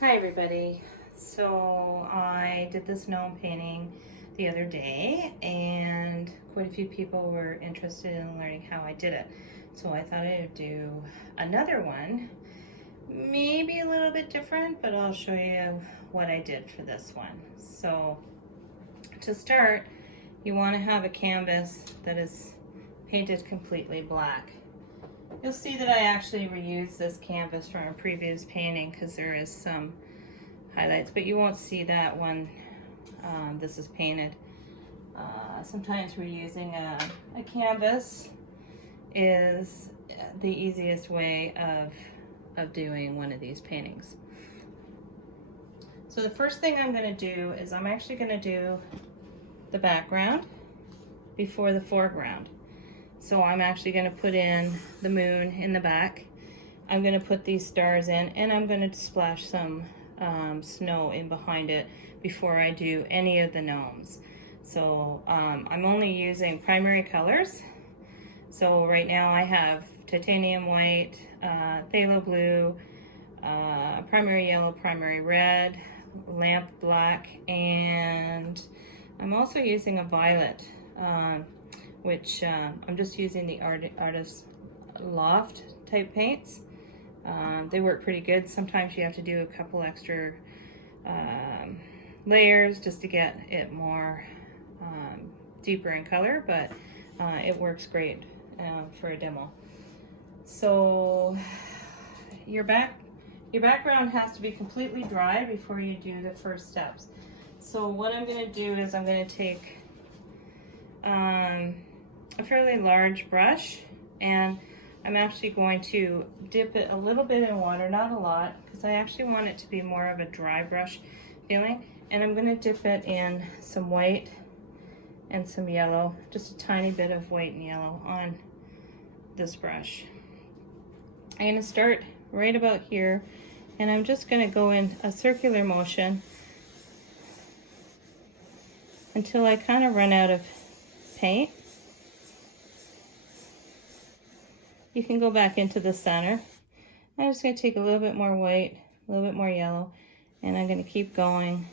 Hi everybody. So I did this gnome painting the other day and quite a few people were interested in learning how I did it. So I thought I would do another one, maybe a little bit different, but I'll show you what I did for this one. So to start, you want to have a canvas that is painted completely black. You'll see that I actually reused this canvas from a previous painting because there is some highlights, but you won't see that when this is painted. Sometimes reusing a canvas is the easiest way of doing one of these paintings. So the first thing I'm going to do is I'm actually going to do the background before the foreground. So I'm actually going to put in the moon in the back. I'm going to put these stars in, and I'm going to splash some snow in behind it before I do any of the gnomes. So I'm only using primary colors. So right now I have titanium white, phthalo blue, primary yellow, primary red, lamp black, and I'm also using a violet, which I'm just using the Artist Loft type paints. They work pretty good. Sometimes you have to do a couple extra layers just to get it more deeper in color, but it works great for a demo. So your background has to be completely dry before you do the first steps. So what I'm going to do is I'm going to take a fairly large brush, and I'm actually going to dip it a little bit in water, not a lot, because I actually want it to be more of a dry brush feeling. And I'm going to dip it in some white and some yellow, just a tiny bit of white and yellow on this brush. I'm going to start right about here, and I'm just going to go in a circular motion until I kind of run out of paint. You can go back into the center. I'm just going to take a little bit more white, a little bit more yellow, and I'm going to keep going.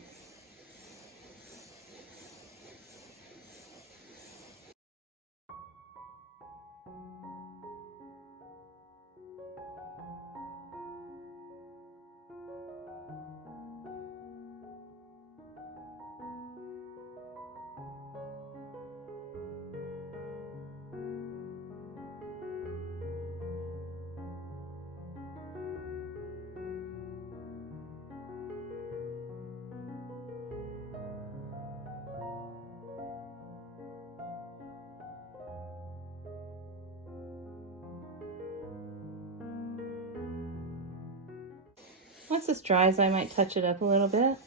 Once this dries, I might touch it up a little bit.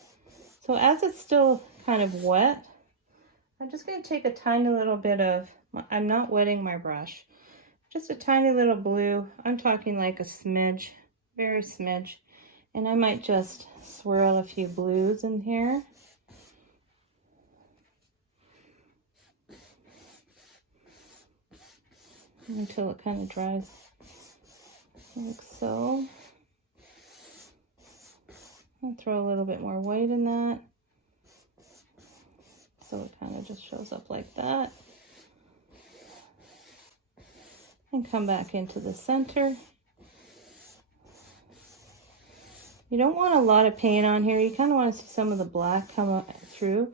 So as it's still kind of wet, I'm just going to take a tiny little bit of, I'm not wetting my brush, just a tiny little blue. I'm talking like a smidge, very smidge. And I might just swirl a few blues in here. Until it kind of dries like so. I'll throw a little bit more white in that, so it kind of just shows up like that. And come back into the center. You don't want a lot of paint on here. You kind of want to see some of the black come through.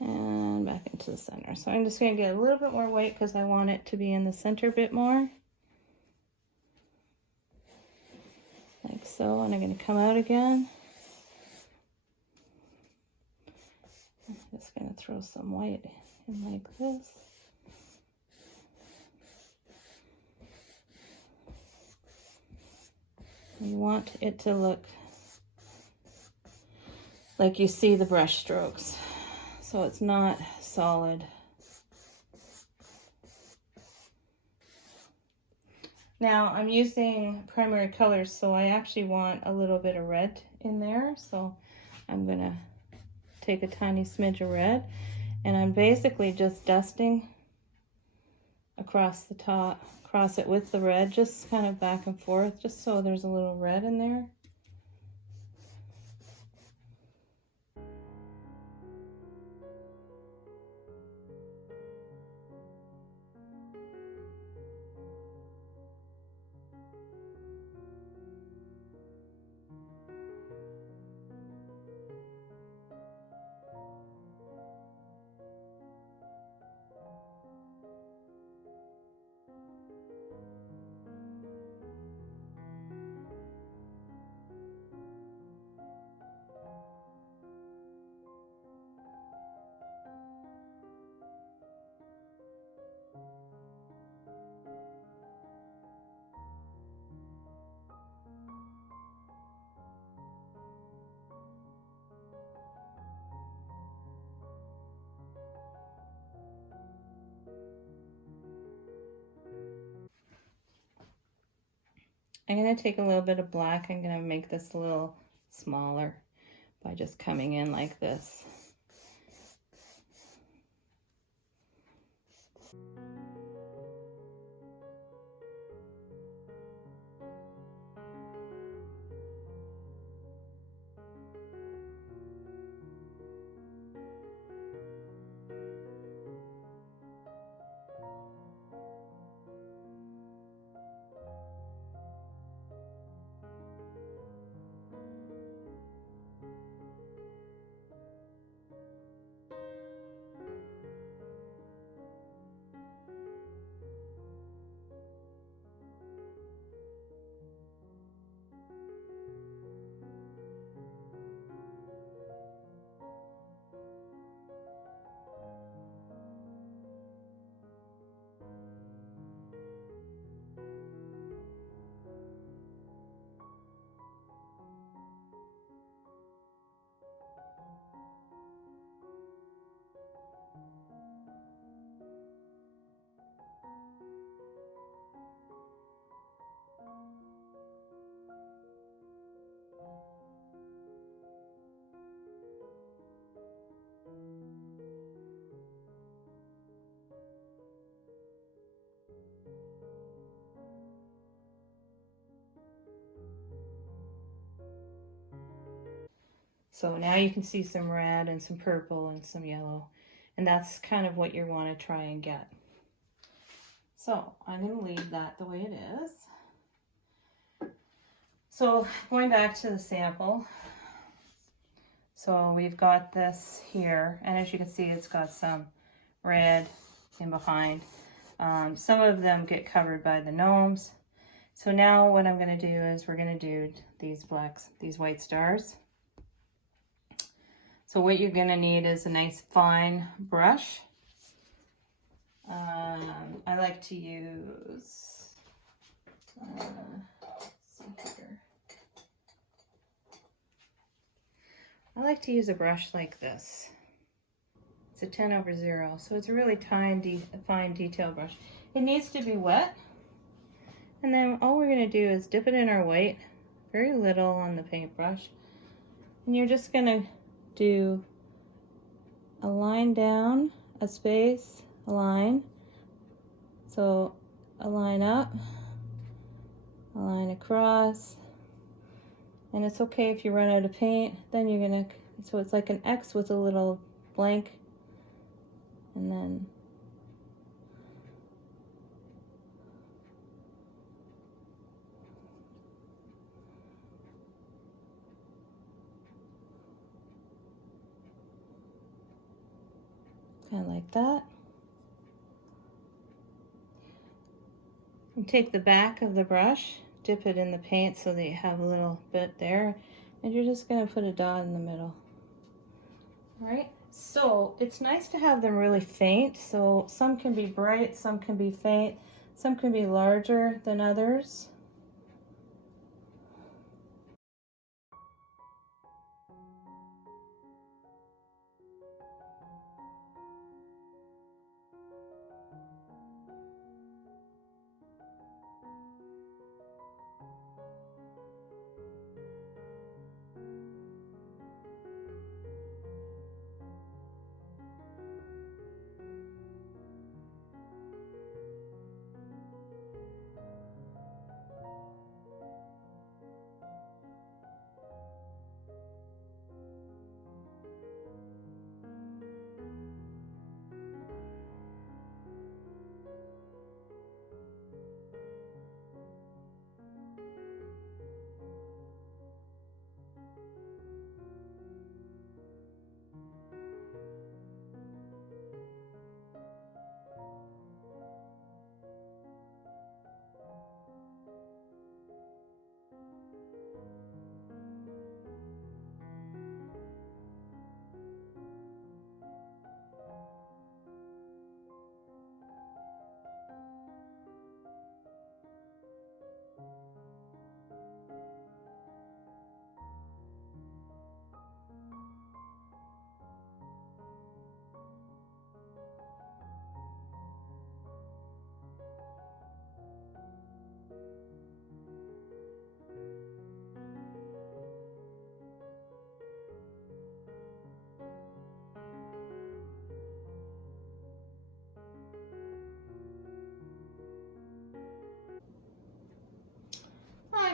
And back into the center. So I'm just going to get a little bit more white because I want it to be in the center a bit more. Like so, and I'm going to come out again. I'm just going to throw some white in like this. You want it to look like you see the brush strokes, so it's not solid. Now I'm using primary colors, so I actually want a little bit of red in there, so I'm gonna take a tiny smidge of red, and I'm basically just dusting across the top, across it with the red, just kind of back and forth, just so there's a little red in there. I'm going to take a little bit of black. I'm going to make this a little smaller by just coming in like this. So now you can see some red and some purple and some yellow, and that's kind of what you want to try and get. So I'm going to leave that the way it is. So going back to the sample, so we've got this here, and as you can see, it's got some red in behind. Some of them get covered by the gnomes. So now what I'm going to do is we're going to do these white stars. So what you're going to need is a nice fine brush. I like to use, let's see here. I like to use a brush like this. It's a 10/0, so it's a really fine detail brush. It needs to be wet. And then all we're going to do is dip it in our white, very little on the paintbrush. And you're just going to do a line down, a space, a line. So a line up, a line across. And it's okay if you run out of paint, then you're gonna, so it's like an X with a little blank. And then kind of like that. And take the back of the brush, dip it in the paint so that you have a little bit there, and you're just going to put a dot in the middle. All right, so it's nice to have them really faint. So some can be bright, some can be faint, some can be larger than others.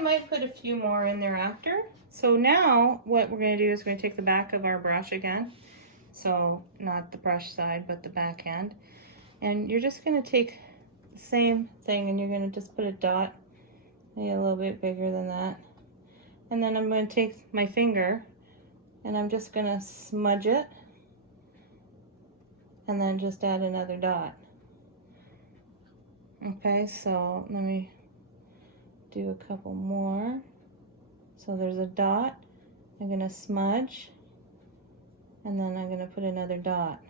might put a few more in there after. So now what we're going to do is we're going to take the back of our brush again. So not the brush side, but the back end. And you're just going to take the same thing and you're going to just put a dot, maybe a little bit bigger than that. And then I'm going to take my finger and I'm just going to smudge it and then just add another dot. Okay, so let me do a couple more. So there's a dot, I'm going to smudge, and then I'm going to put another dot.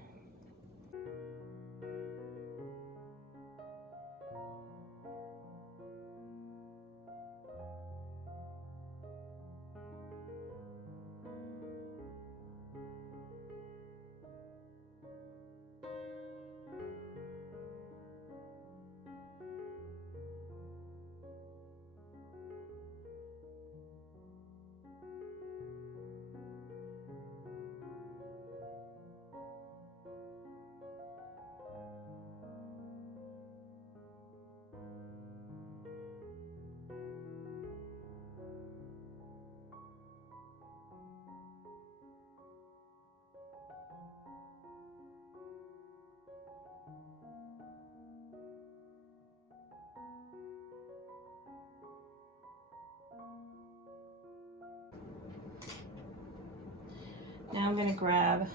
Now I'm going to grab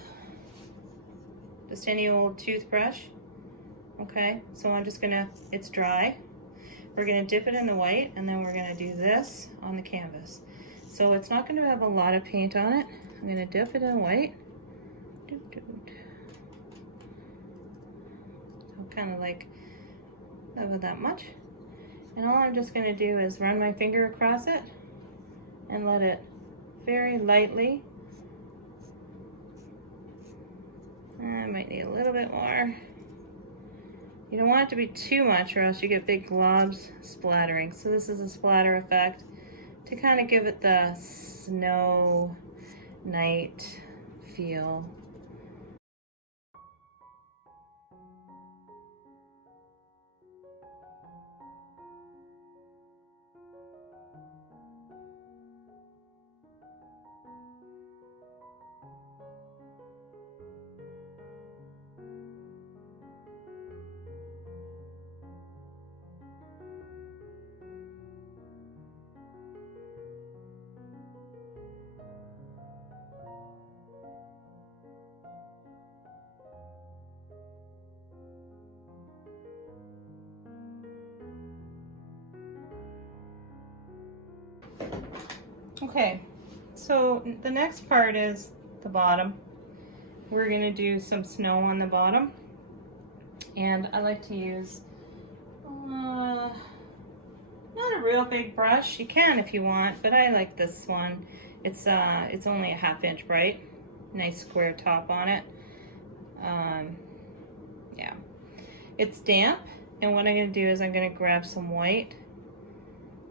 just any old toothbrush. Okay, so I'm just going to, it's dry. We're going to dip it in the white and then we're going to do this on the canvas. So it's not going to have a lot of paint on it. I'm going to dip it in white. So kind of like about that much. And all I'm just going to do is run my finger across it and let it very lightly. I might need a little bit more. You don't want it to be too much or else you get big globs splattering. So this is a splatter effect to kind of give it the snow night feel. Okay, so the next part is the bottom. We're going to do some snow on the bottom, and I like to use not a real big brush. You can if you want, but I like this one. It's only a 1/2 inch bright, nice square top on it. Yeah, it's damp, and what I'm going to do is I'm going to grab some white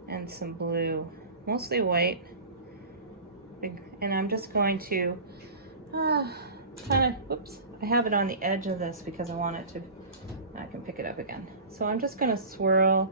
and some blue, mostly white. And I'm just going to kind of, whoops, I have it on the edge of this because I want it to, I can pick it up again. So I'm just going to swirl.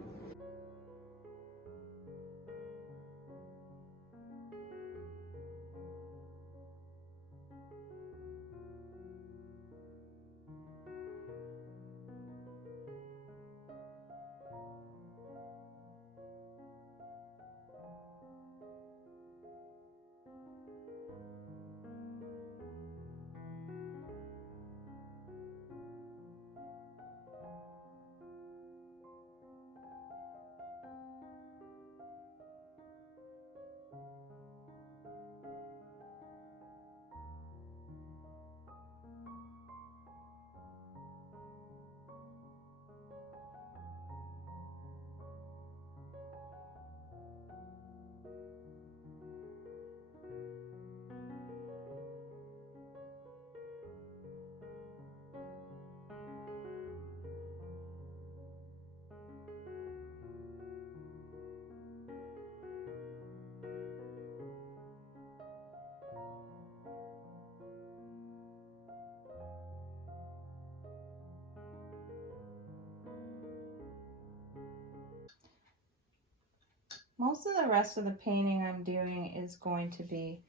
most of the rest of the painting I'm doing is going to be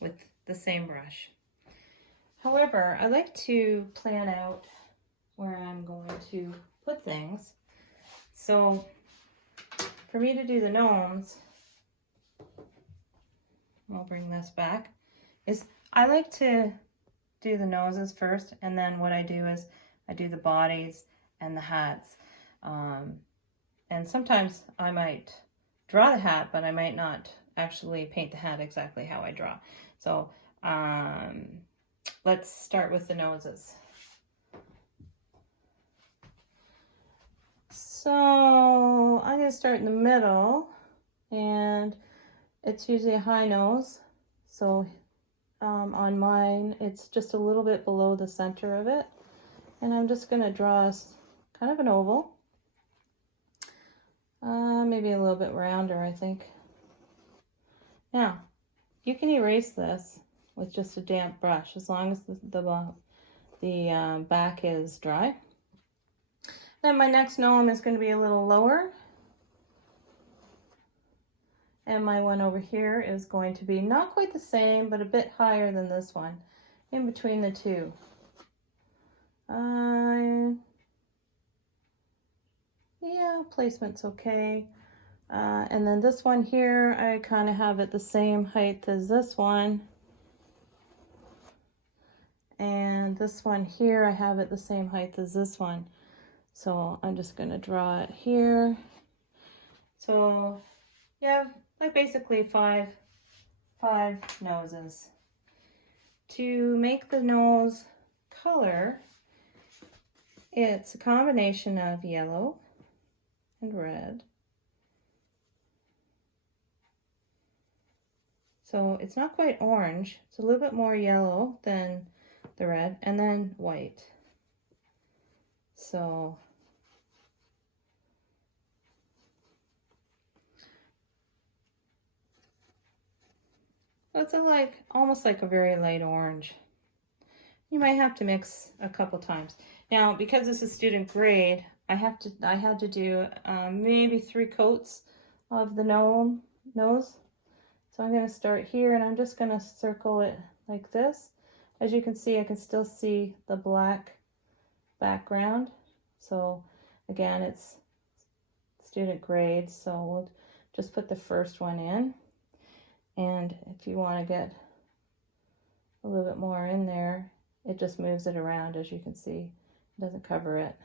with the same brush. However, I like to plan out where I'm going to put things. So for me to do the gnomes, I'll bring this back, is I like to do the noses first, and then what I do is I do the bodies and the hats. And sometimes I might draw the hat, but I might not actually paint the hat exactly how I draw. So let's start with the noses. So I'm going to start in the middle, and it's usually a high nose. So on mine, it's just a little bit below the center of it. And I'm just going to draw kind of an oval. Maybe a little bit rounder, I think. Now, you can erase this with just a damp brush as long as the back is dry. Then my next gnome is going to be a little lower. And my one over here is going to be not quite the same, but a bit higher than this one, in between the two. Yeah, placement's okay. And then this one here, I kind of have it the same height as this one. And this one here, I have it the same height as this one. So I'm just going to draw it here. So yeah, like basically five noses. To make the nose color, it's a combination of yellow and red. So it's not quite orange, it's a little bit more yellow than the red, and then white. So it's almost like a very light orange. You might have to mix a couple times. Now, because this is student grade, I had to do maybe 3 coats of the gnome nose. So I'm going to start here, and I'm just going to circle it like this. As you can see, I can still see the black background. So again, it's student grade, so we'll just put the first one in. And if you want to get a little bit more in there, it just moves it around, as you can see. It doesn't cover it.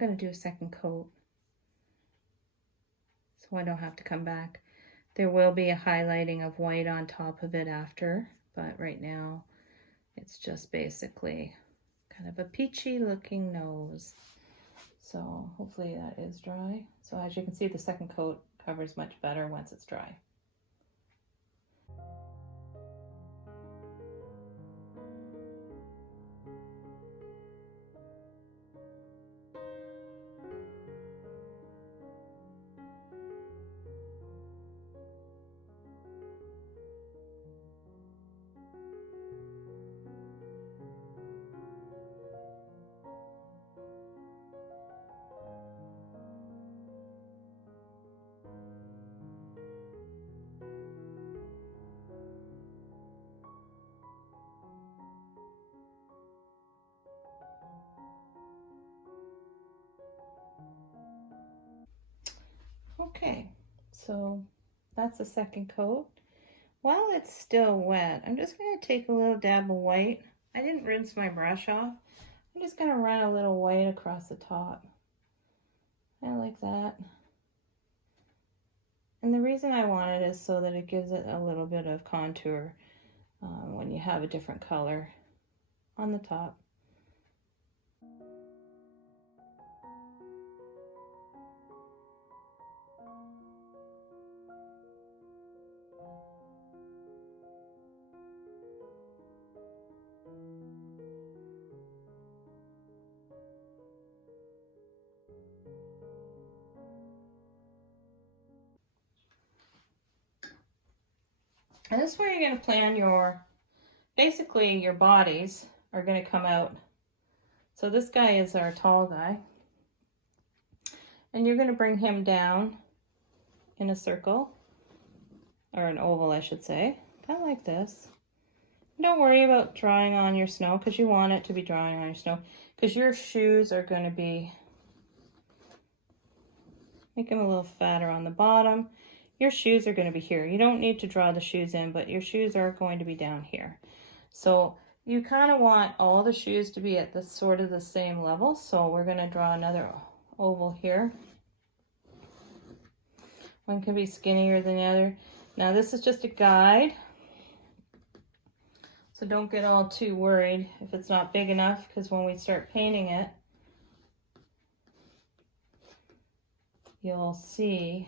going to do a second coat so I don't have to come back. There will be a highlighting of white on top of it after, but right now it's just basically kind of a peachy looking nose. So hopefully that is dry. So as you can see, the second coat covers much better once it's dry. Okay, so that's the second coat. While it's still wet, I'm just going to take a little dab of white. I didn't rinse my brush off. I'm just going to run a little white across the top. I like that. And the reason I want it is so that it gives it a little bit of contour when you have a different color on the top. And this is where you're going to plan your, basically your bodies are going to come out. So this guy is our tall guy. And you're going to bring him down in a circle, or an oval I should say, kind of like this. Don't worry about drawing on your snow because you want it to be drawing on your snow because your shoes are going to be, make them a little fatter on the bottom. Your shoes are going to be here. You don't need to draw the shoes in, but your shoes are going to be down here. So you kind of want all the shoes to be at the sort of the same level. So we're going to draw another oval here. One can be skinnier than the other. Now this is just a guide. So don't get all too worried if it's not big enough, because when we start painting it, you'll see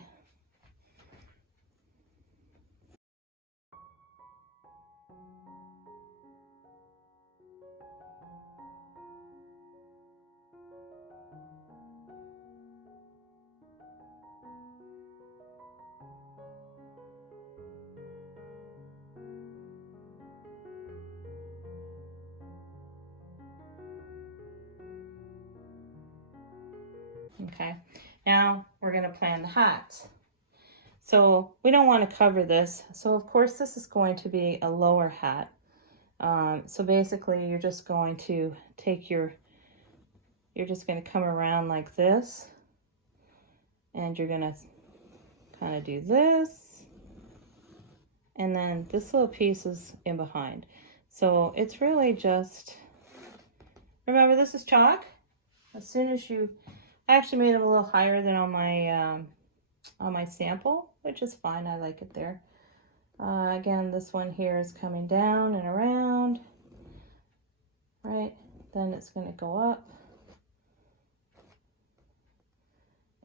okay, now we're going to plan the hats. So we don't want to cover this. So of course this is going to be a lower hat. So basically you're just going to take your, you're just going to come around like this. And you're going to kind of do this. And then this little piece is in behind. So it's really just, remember this is chalk. As soon as you, I actually made it a little higher than on my sample, which is fine. I like it there. Again, this one here is coming down and around, right? Then it's going to go up.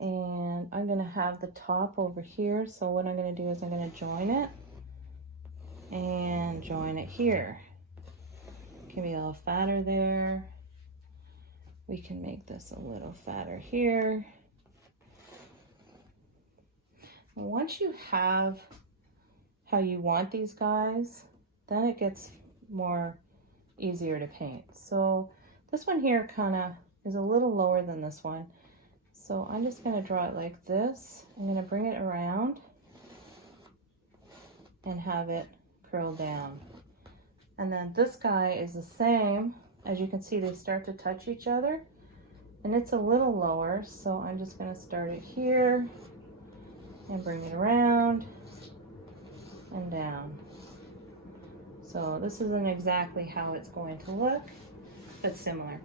And I'm going to have the top over here. So what I'm going to do is I'm going to join it and join it here. It can be a little fatter there. We can make this a little fatter here. Once you have how you want these guys, then it gets more easier to paint. So this one here kind of is a little lower than this one. So I'm just going to draw it like this. I'm going to bring it around and have it curl down. And then this guy is the same. As you can see, they start to touch each other. And it's a little lower, so I'm just going to start it here and bring it around and down. So this isn't exactly how it's going to look, but similar.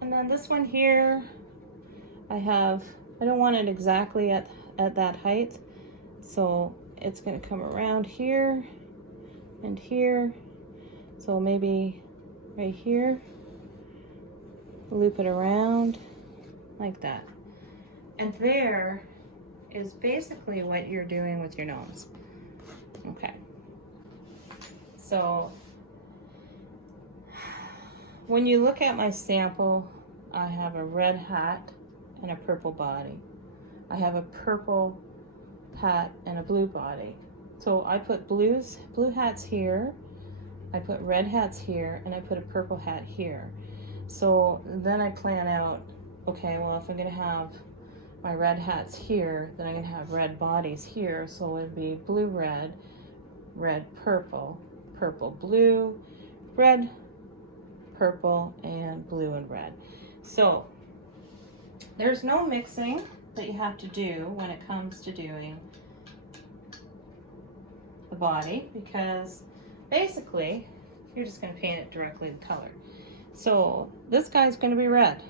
And then this one here, I don't want it exactly at that height, so it's going to come around here and here, so maybe right here, loop it around like that. And there is basically what you're doing with your gnomes. Okay, so when you look at my sample, I have a red hat and a purple body. I have a purple hat and a blue body. So I put blue hats here, I put red hats here, and I put a purple hat here. So then I plan out, okay, well, if I'm gonna have my red hats here, then I'm gonna have red bodies here. So it'd be blue, red, red, purple, purple, blue, red, purple, and blue and red. So there's no mixing that you have to do when it comes to doing the body, because basically you're just going to paint it directly the color. So this guy's going to be red.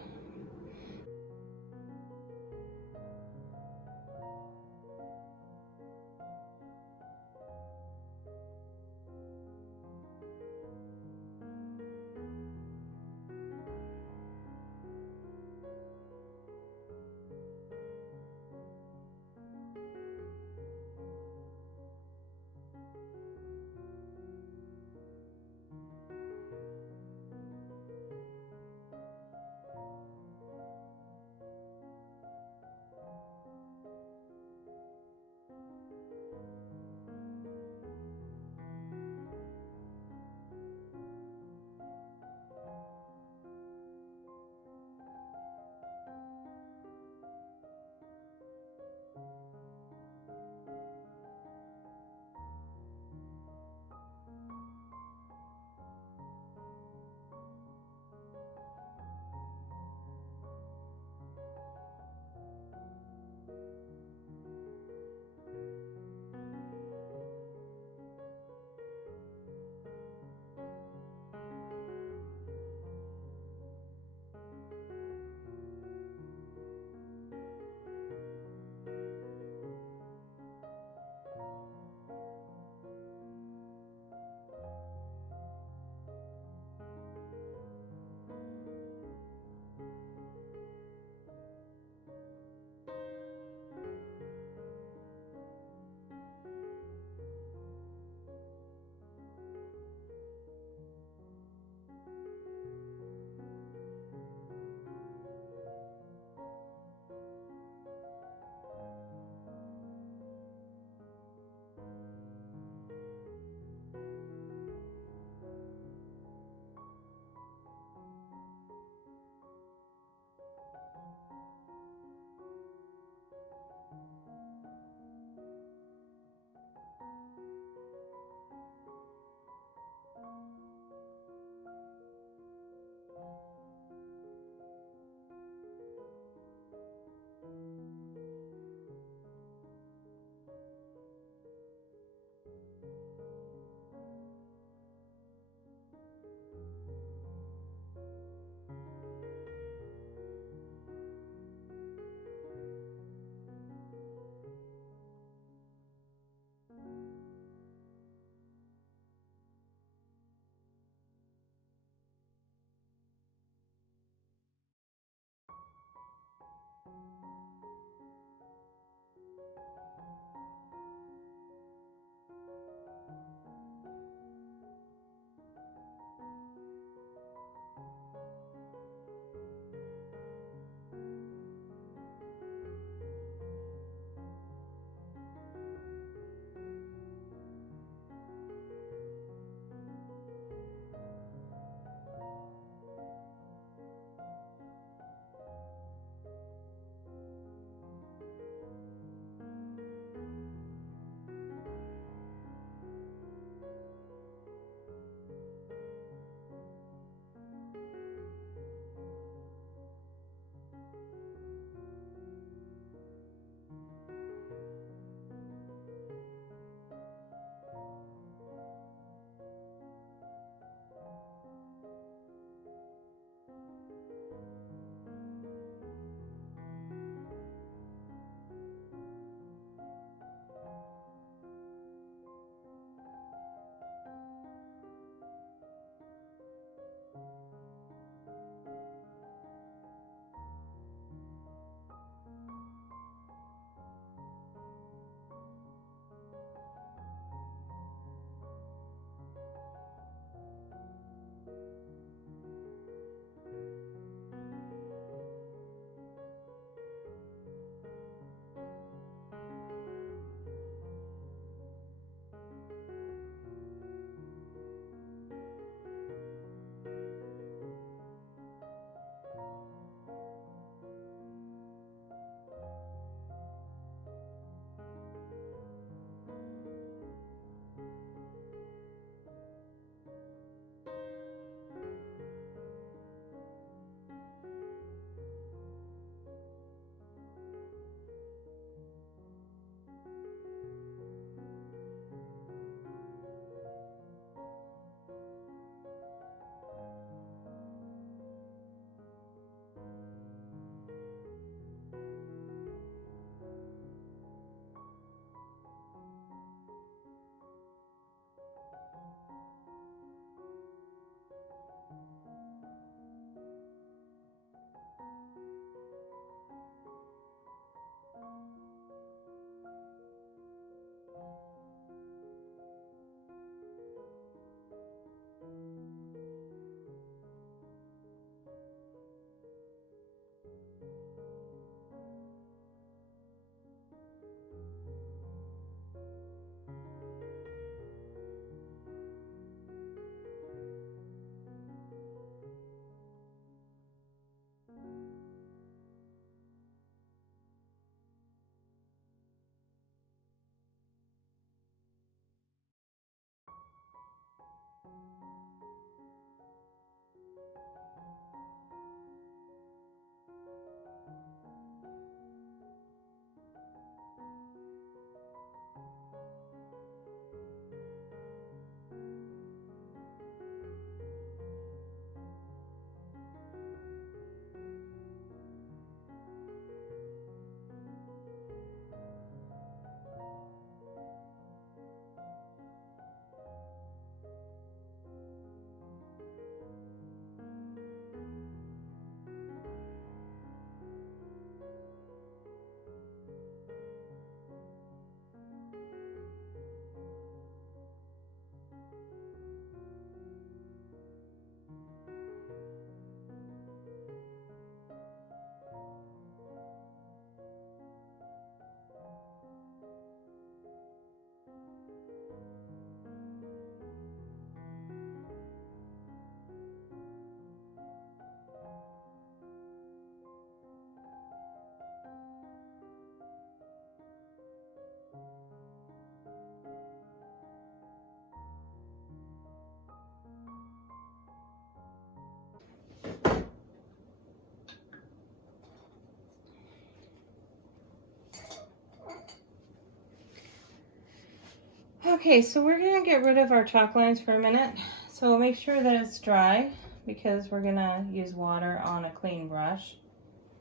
Okay, so we're gonna get rid of our chalk lines for a minute. So make sure that it's dry because we're gonna use water on a clean brush.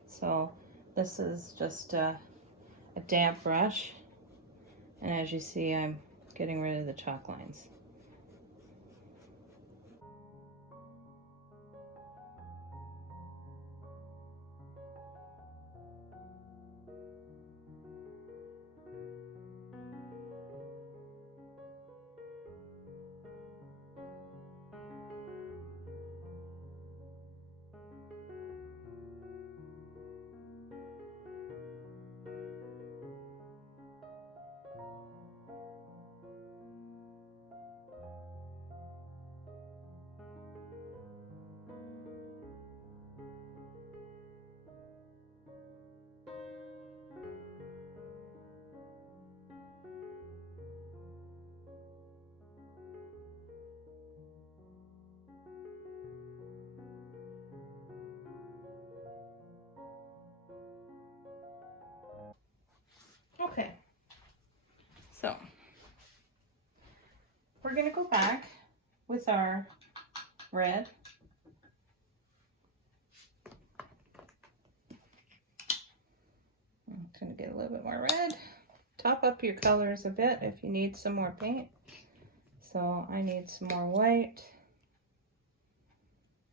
So this is just a damp brush. And as you see, I'm getting rid of the chalk lines. Okay, so we're gonna go back with our red. I'm gonna get a little bit more red. Top up your colors a bit if you need some more paint. So I need some more white.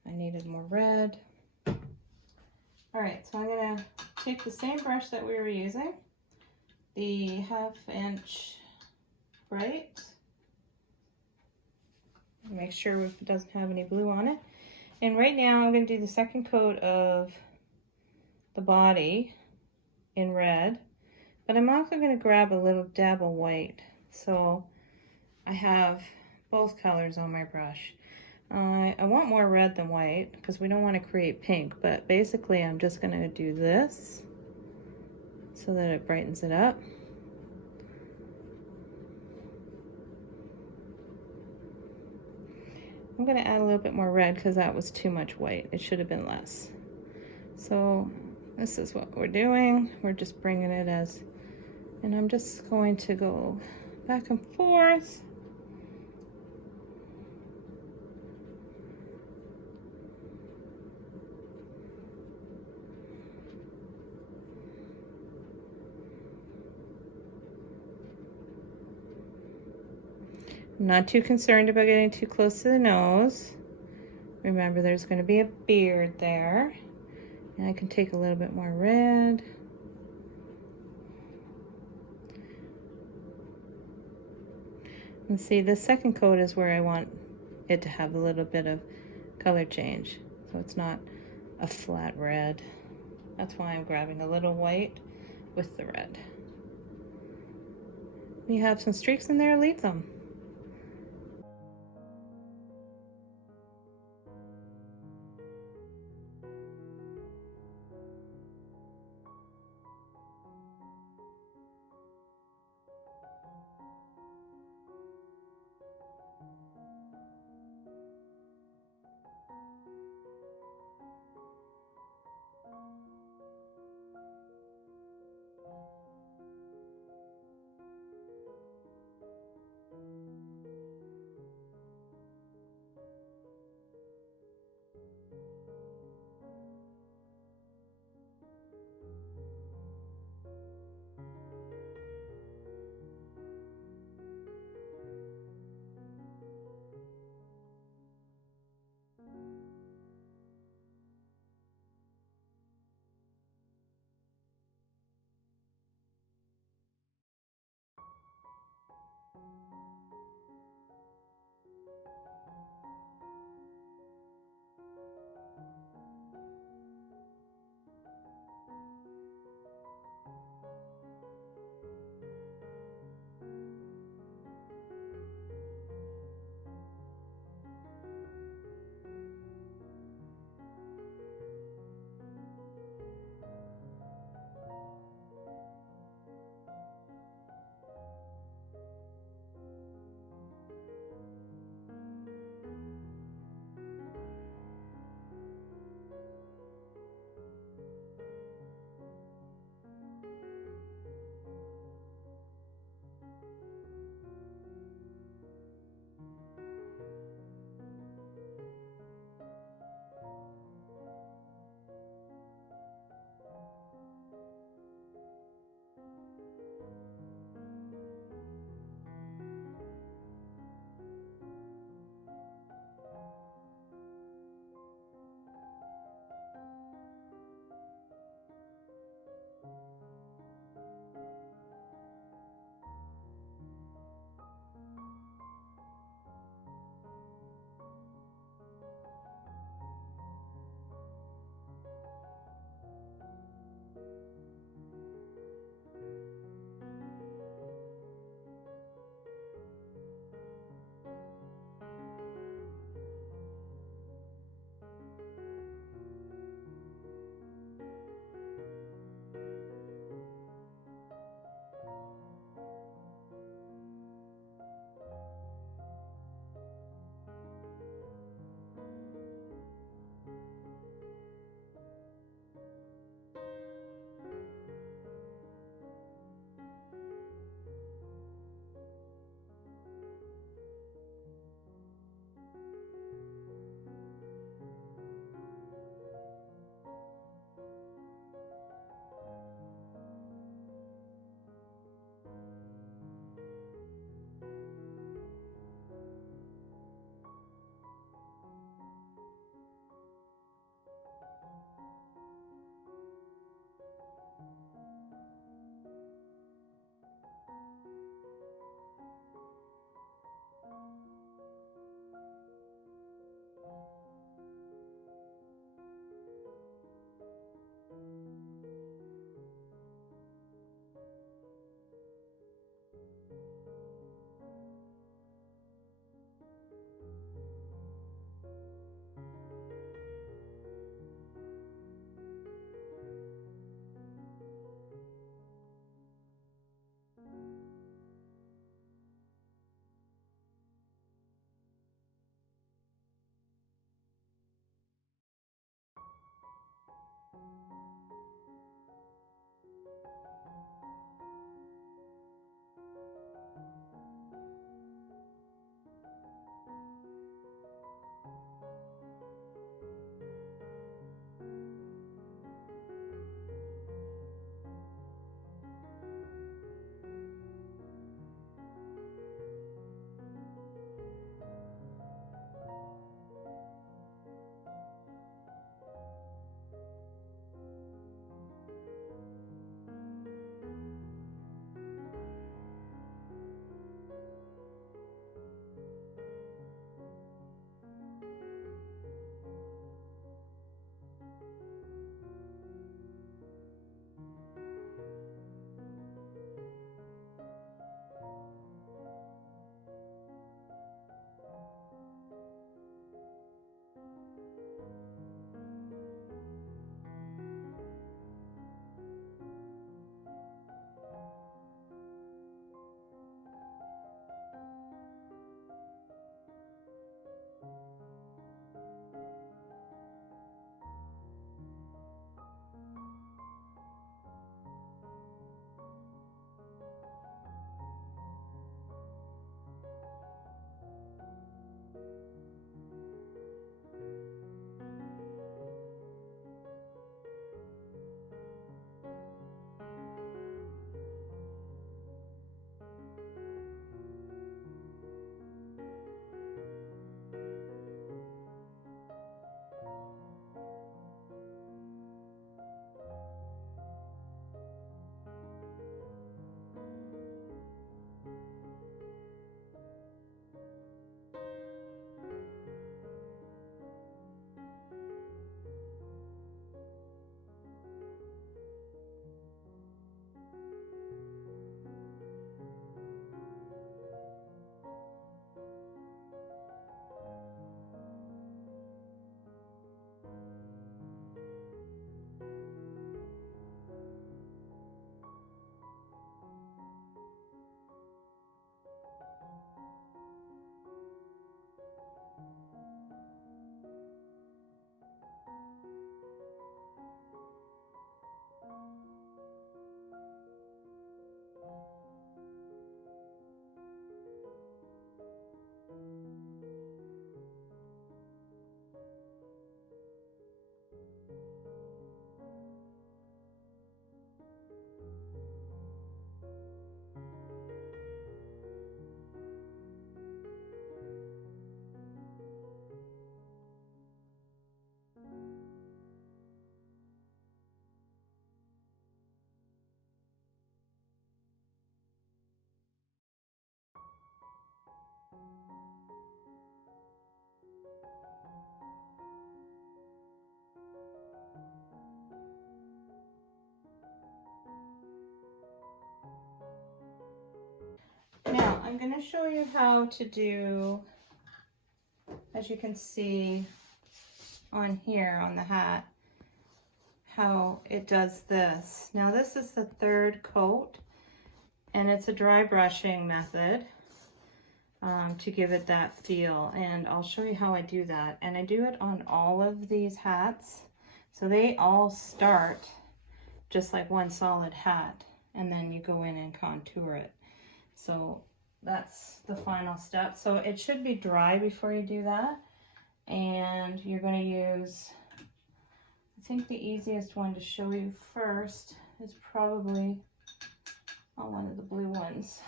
I needed more red. All right, so I'm gonna take the same brush that we were using, the 1/2 inch bright. Make sure it doesn't have any blue on it. And right now I'm gonna do the second coat of the body in red, but I'm also gonna grab a little dab of white. So I have both colors on my brush. I want more red than white because we don't want to create pink, but basically I'm just going to do this so that it brightens it up. I'm going to add a little bit more red because that was too much white. It should have been less. So this is what we're doing. We're just bringing it as, and I'm just going to go back and forth. I'm not too concerned about getting too close to the nose. Remember, there's going to be a beard there. And I can take a little bit more red. And see, the second coat is where I want it to have a little bit of color change. So it's not a flat red. That's why I'm grabbing a little white with the red. You have some streaks in there, leave them. I'm going to show you how to do, as you can see on here on the hat, how it does this. Now this is the third coat, and it's a dry brushing method to give it that feel, and I'll show you how I do that. And I do it on all of these hats, so they all start just like one solid hat, and then you go in and contour it. So that's the final step. So it should be dry before you do that, and you're going to use, I think the easiest one to show you first is probably on one of the blue ones.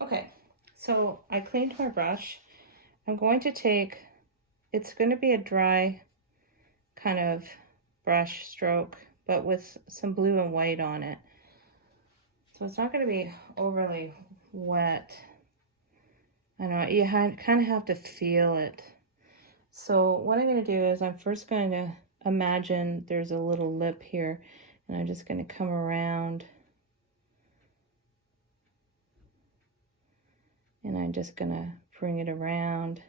Okay, so I cleaned my brush. I'm going to take, it's going to be a dry kind of brush stroke, but with some blue and white on it. So it's not going to be overly wet. I know, you kind of have to feel it. So what I'm going to do is I'm first going to imagine there's a little lip here, and I'm just going to come around, and I'm just going to bring it around.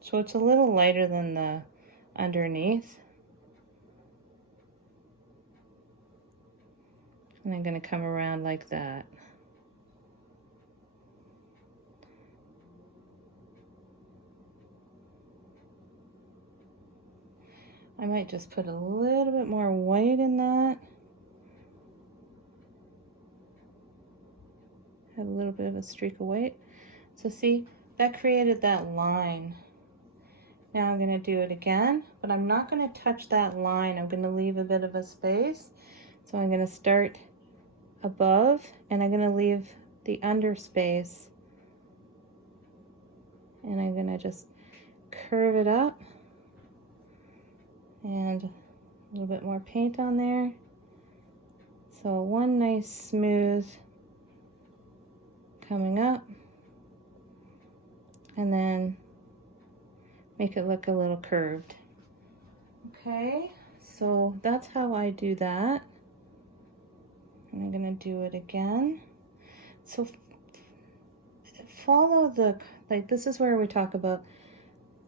So it's a little lighter than the underneath. And I'm going to come around like that. I might just put a little bit more white in that. Have a little bit of a streak of white. So see, that created that line. Now I'm going to do it again, but I'm not going to touch that line. I'm going to leave a bit of a space. So I'm going to start above, and I'm going to leave the under space. And I'm going to just curve it up. And a little bit more paint on there. So one nice smooth coming up. And then make it look a little curved. Okay, so that's how I do that. And I'm gonna do it again. So follow the, like, this is where we talk about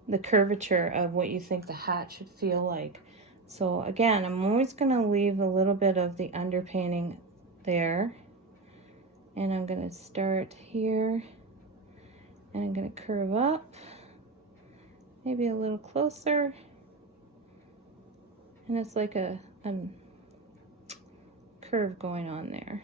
the curvature of what you think the hat should feel like. So again, I'm always gonna leave a little bit of the underpainting there. And I'm gonna start here, and I'm gonna curve up. Maybe a little closer, and it's like a curve going on there.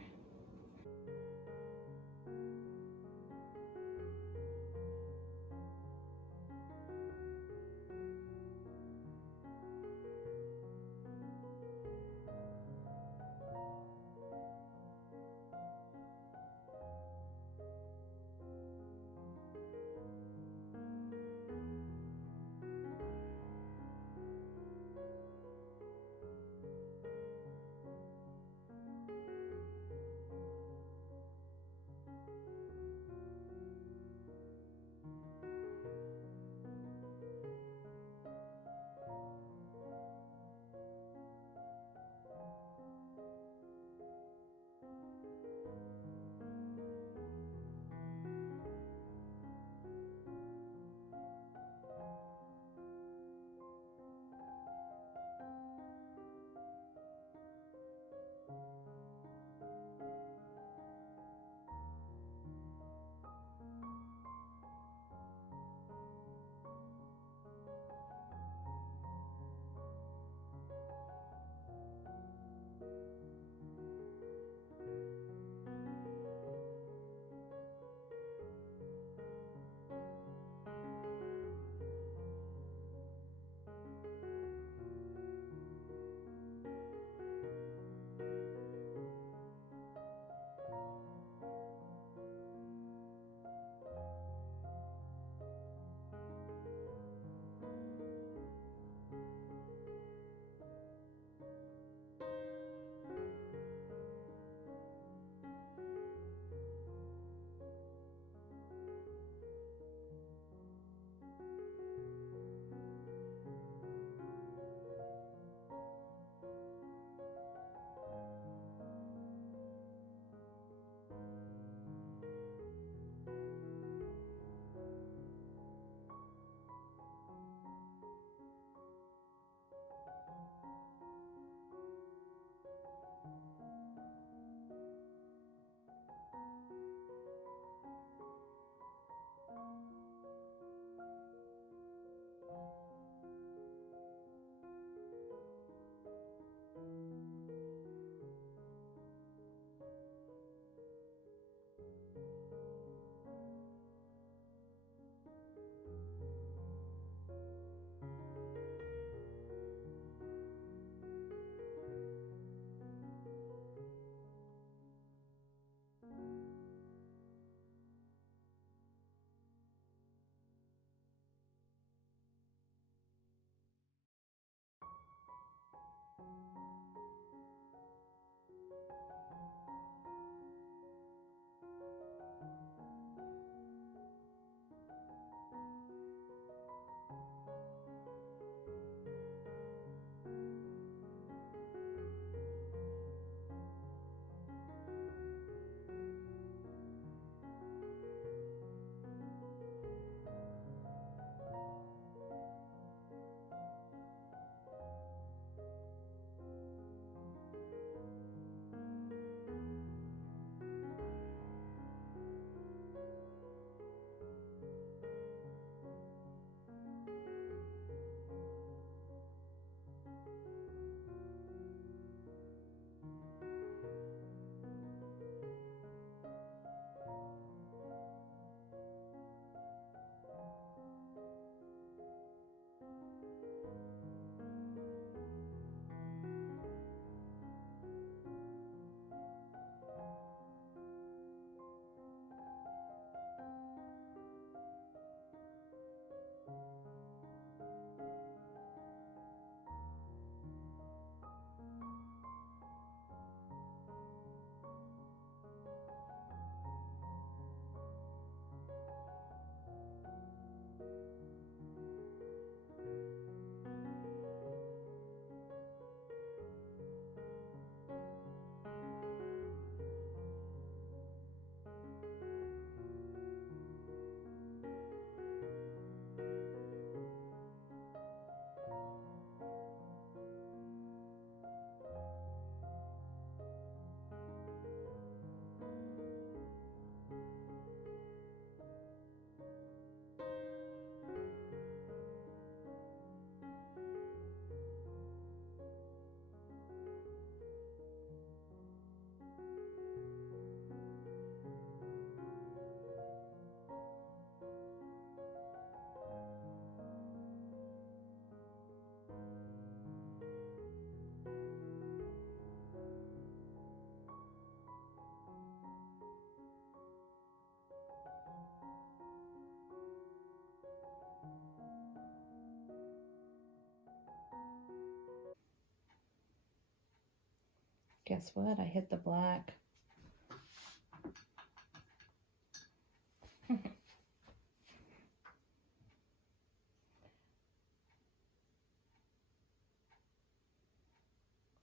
Guess what? I hit the black.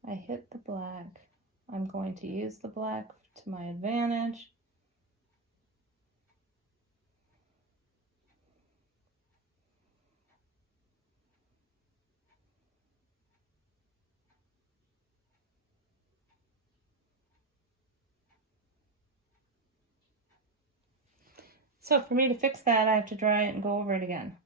I hit the black. I'm going to use the black to my advantage. So for me to fix that, I have to dry it and go over it again.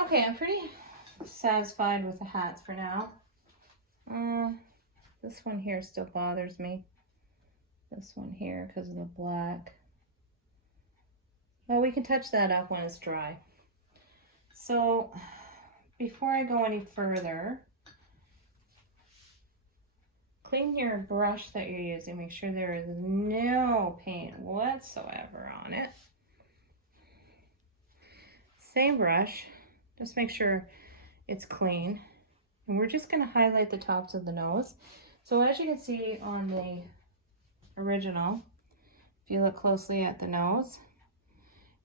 Okay, I'm pretty satisfied with the hats for now. This one here still bothers me. This one here because of the black. Well, we can touch that up when it's dry. So before I go any further, clean your brush that you're using. Make sure there is no paint whatsoever on it. Same brush, just make sure it's clean. And we're just gonna highlight the tops of the nose. So as you can see on the original, if you look closely at the nose,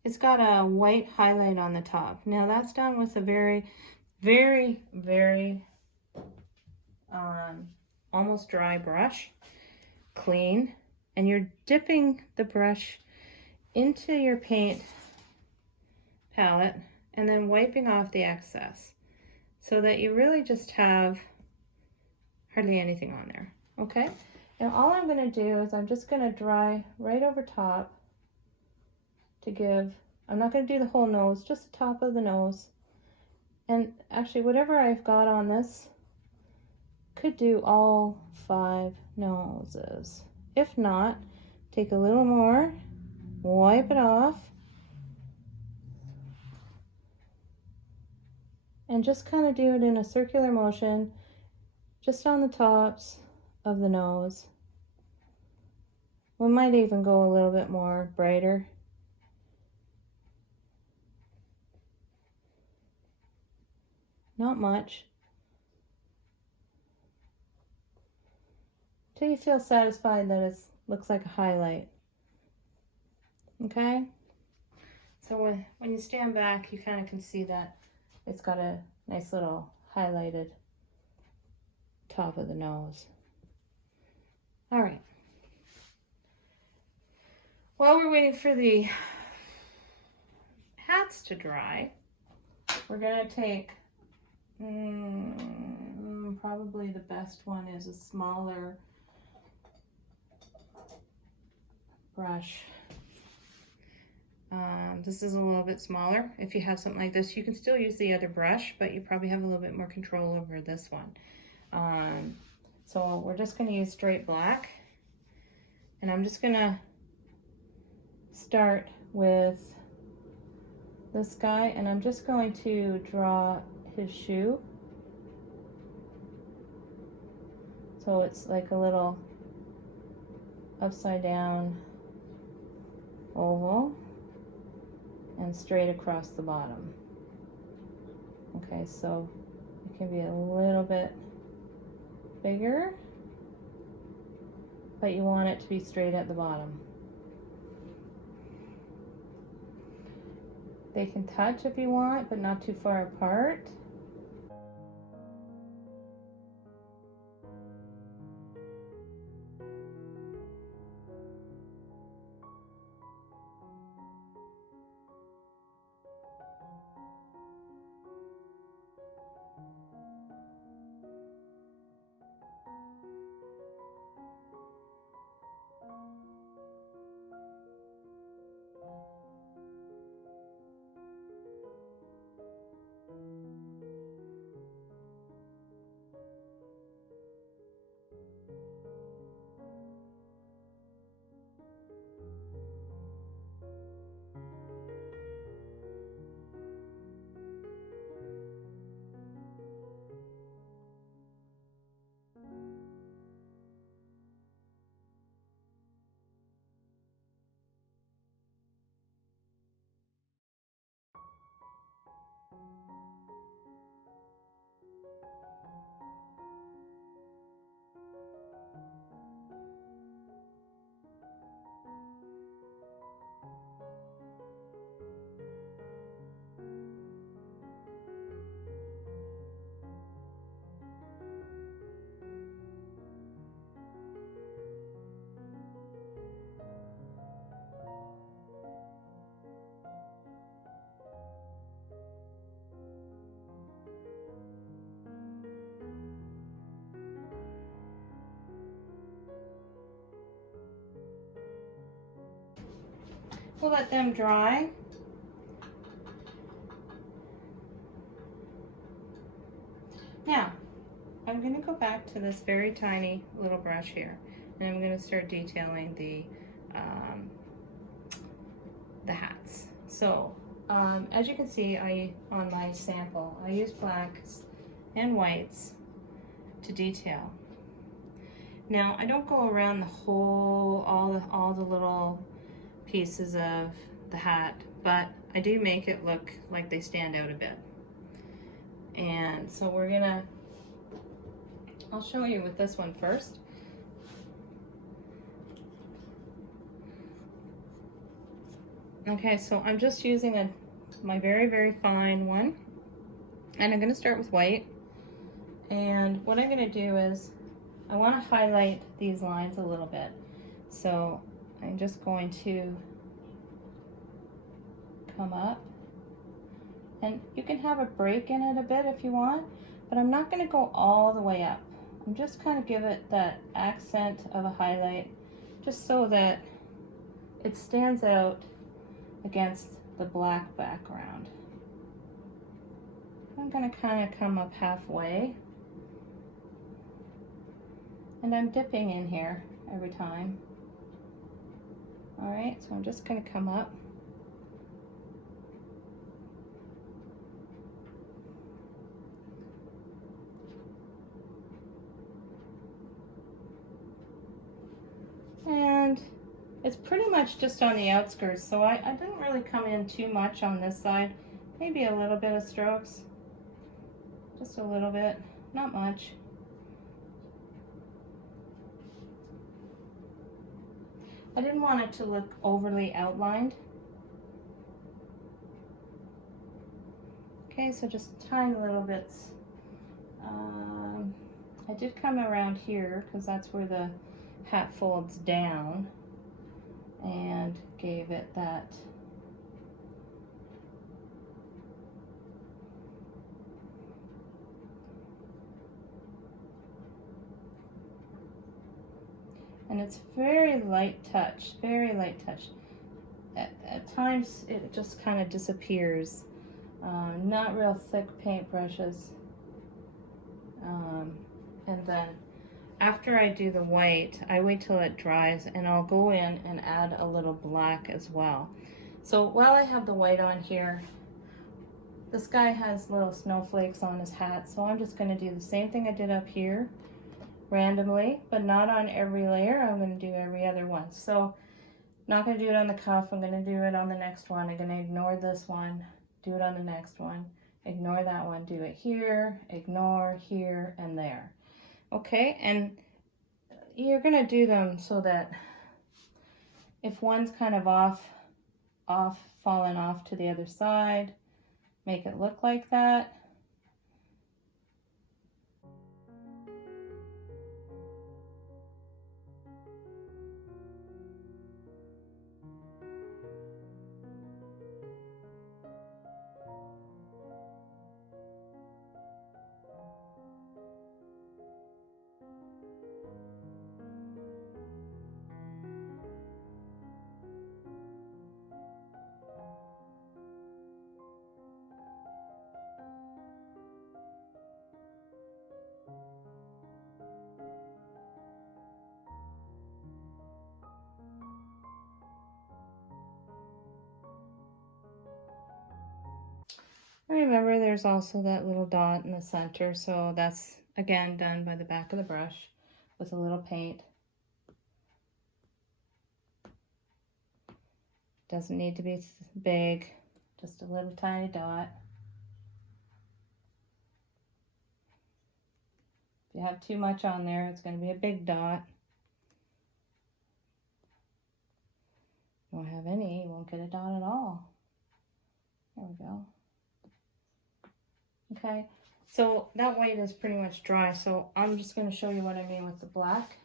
it's got a white highlight on the top. Now that's done with a very, very, very almost dry brush, clean, and you're dipping the brush into your paint palette and then wiping off the excess so that you really just have hardly anything on there. Okay, now all I'm going to do is I'm just going to dry right over top to give, I'm not going to do the whole nose, just the top of the nose. And actually whatever I've got on this could do all 5 noses. If not, take a little more wipe it off, and just kind of do it in a circular motion, just on the tops of the nose. We might even go a little bit more brighter. Not much. Till you feel satisfied that it looks like a highlight. Okay? So when you stand back, you kind of can see that it's got a nice little highlighted top of the nose. All right. While we're waiting for the hats to dry, we're gonna take probably the best one is a smaller brush. This is a little bit smaller. If you have something like this, you can still use the other brush, but you probably have a little bit more control over this one. So we're just going to use straight black, and I'm just going to start with this guy, and I'm just going to draw his shoe. So it's like a little upside down oval and straight across the bottom. Okay, so it can be a little bit bigger, but you want it to be straight at the bottom. They can touch if you want, but not too far apart. We'll let them dry. Now, I'm going to go back to this very tiny little brush here, and I'm going to start detailing the hats. So, as you can see, on my sample, I use blacks and whites to detail. Now, I don't go around the whole, all the little pieces of the hat, but I do make it look like they stand out a bit. And so I'll show you with this one first. Okay, so I'm just using my very, very fine one, and I'm gonna start with white. And what I'm gonna do is, I wanna highlight these lines a little bit. So I'm just going to come up, and you can have a break in it a bit if you want, but I'm not going to go all the way up. I'm just kind of give it that accent of a highlight, just so that it stands out against the black background. I'm going to kind of come up halfway, and I'm dipping in here every time. All right, so I'm just going to come up. And it's pretty much just on the outskirts, so I didn't really come in too much on this side. Maybe a little bit of strokes, just a little bit, not much. I didn't want it to look overly outlined. Okay, so just tiny little bits. I did come around here because that's where the hat folds down, and gave it that and it's very light touch, very light touch. At times it just kind of disappears. Not real thick paintbrushes. And then after I do the white, I wait till it dries and I'll go in and add a little black as well. So while I have the white on here, this guy has little snowflakes on his hat, so I'm just going to do the same thing I did up here randomly, but not on every layer. I'm going to do every other one. So not going to do it on the cuff, I'm going to do it on the next one. I'm going to ignore this one, do it on the next one, ignore that one, do it here, ignore here and there. Okay, and you're going to do them so that if one's kind of off, falling off to the other side, make it look like that. Remember, there's also that little dot in the center, so that's again done by the back of the brush with a little paint. Doesn't need to be big, just a little tiny dot. If you have too much on there, it's going to be a big dot. If you don't have any, you won't get a dot at all. There we go. Okay, so that white is pretty much dry, so I'm just going to show you what I mean with the black.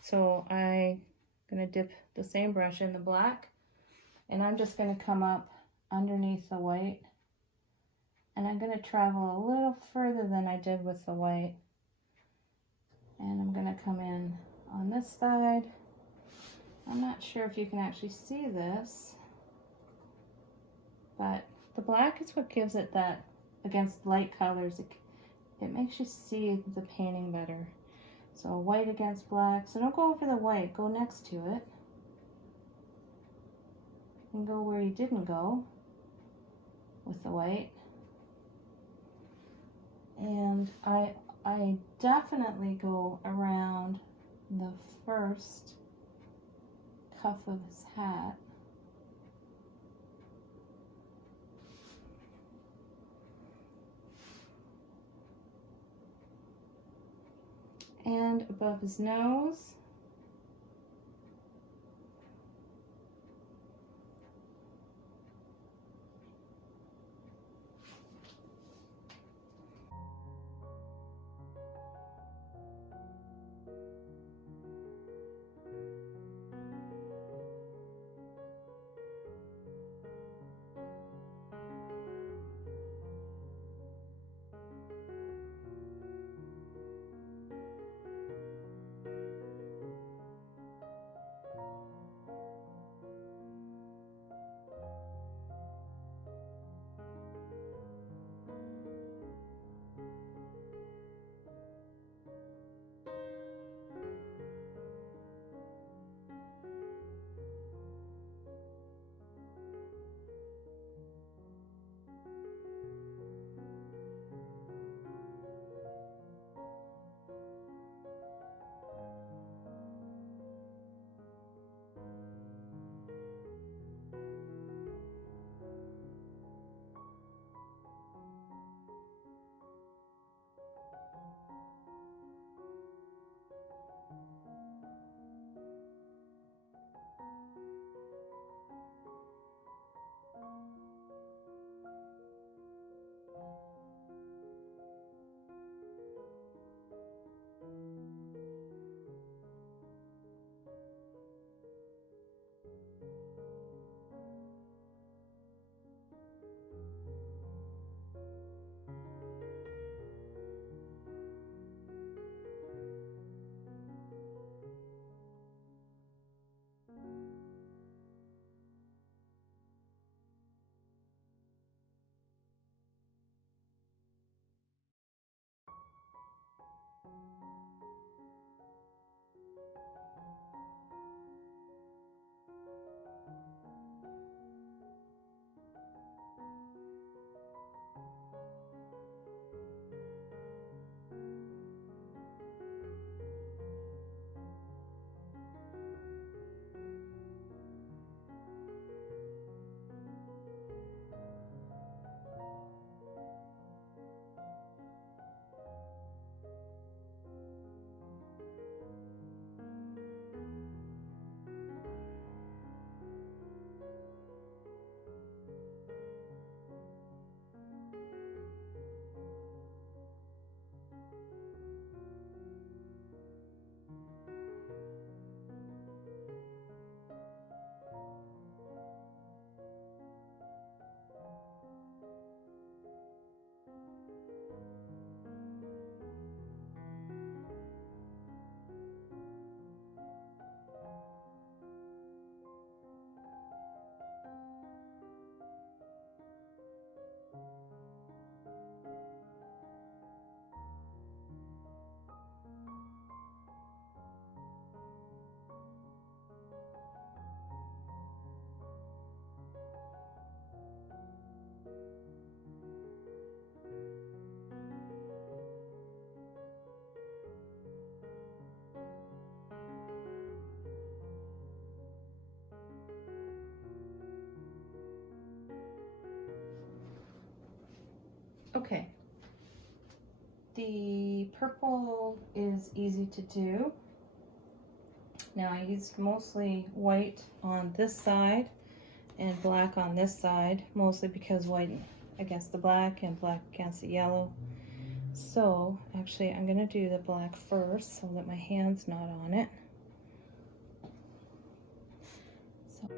So I'm going to dip the same brush in the black, and I'm just going to come up underneath the white, and I'm going to travel a little further than I did with the white, and I'm going to come in on this side. I'm not sure if you can actually see this, but the black is what gives it that, against light colors, it makes you see the painting better. So white against black, so don't go over the white, go next to it. And go where you didn't go with the white. And I definitely go around the first cuff of his hat. And above his nose. Okay. The purple is easy to do. Now I used mostly white on this side and black on this side, mostly because white against the black and black against the yellow. So actually I'm gonna do the black first so that my hand's not on it. So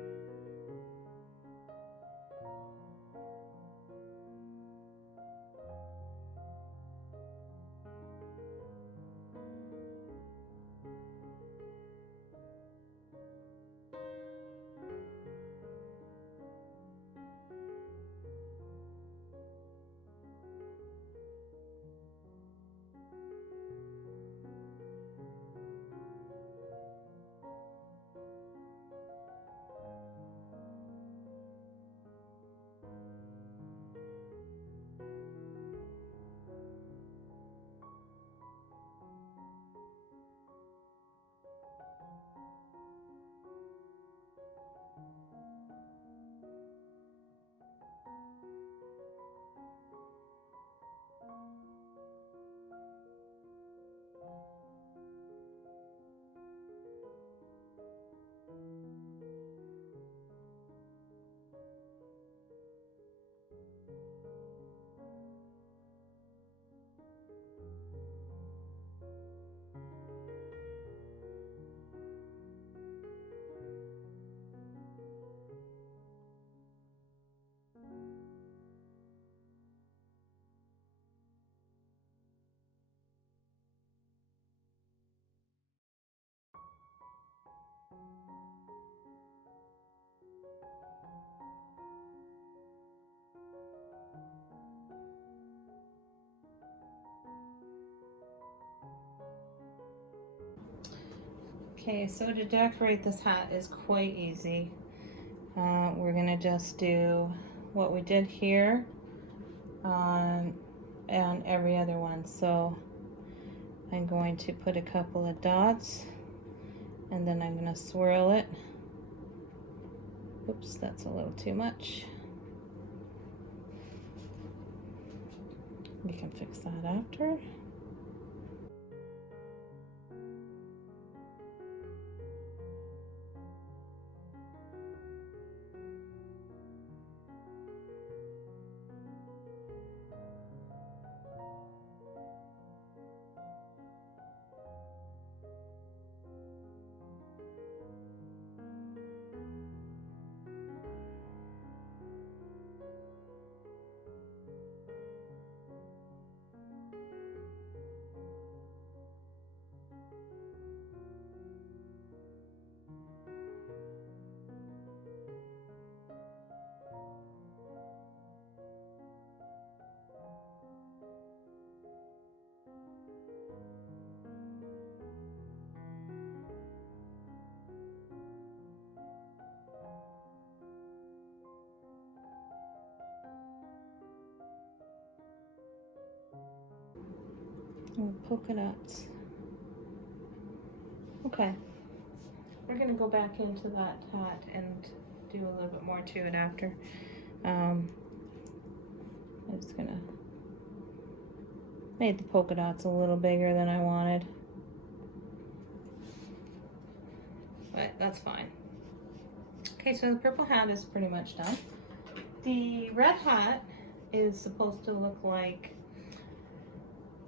okay, so to decorate this hat is quite easy. We're gonna just do what we did here on every other one. So I'm going to put a couple of dots and then I'm gonna swirl it. Oops, that's a little too much. We can fix that after. And polka dots. Okay, we're gonna go back into that hat and do a little bit more to it after. I'm just gonna made the polka dots a little bigger than I wanted, but that's fine. Okay, so the purple hat is pretty much done. The red hat is supposed to look like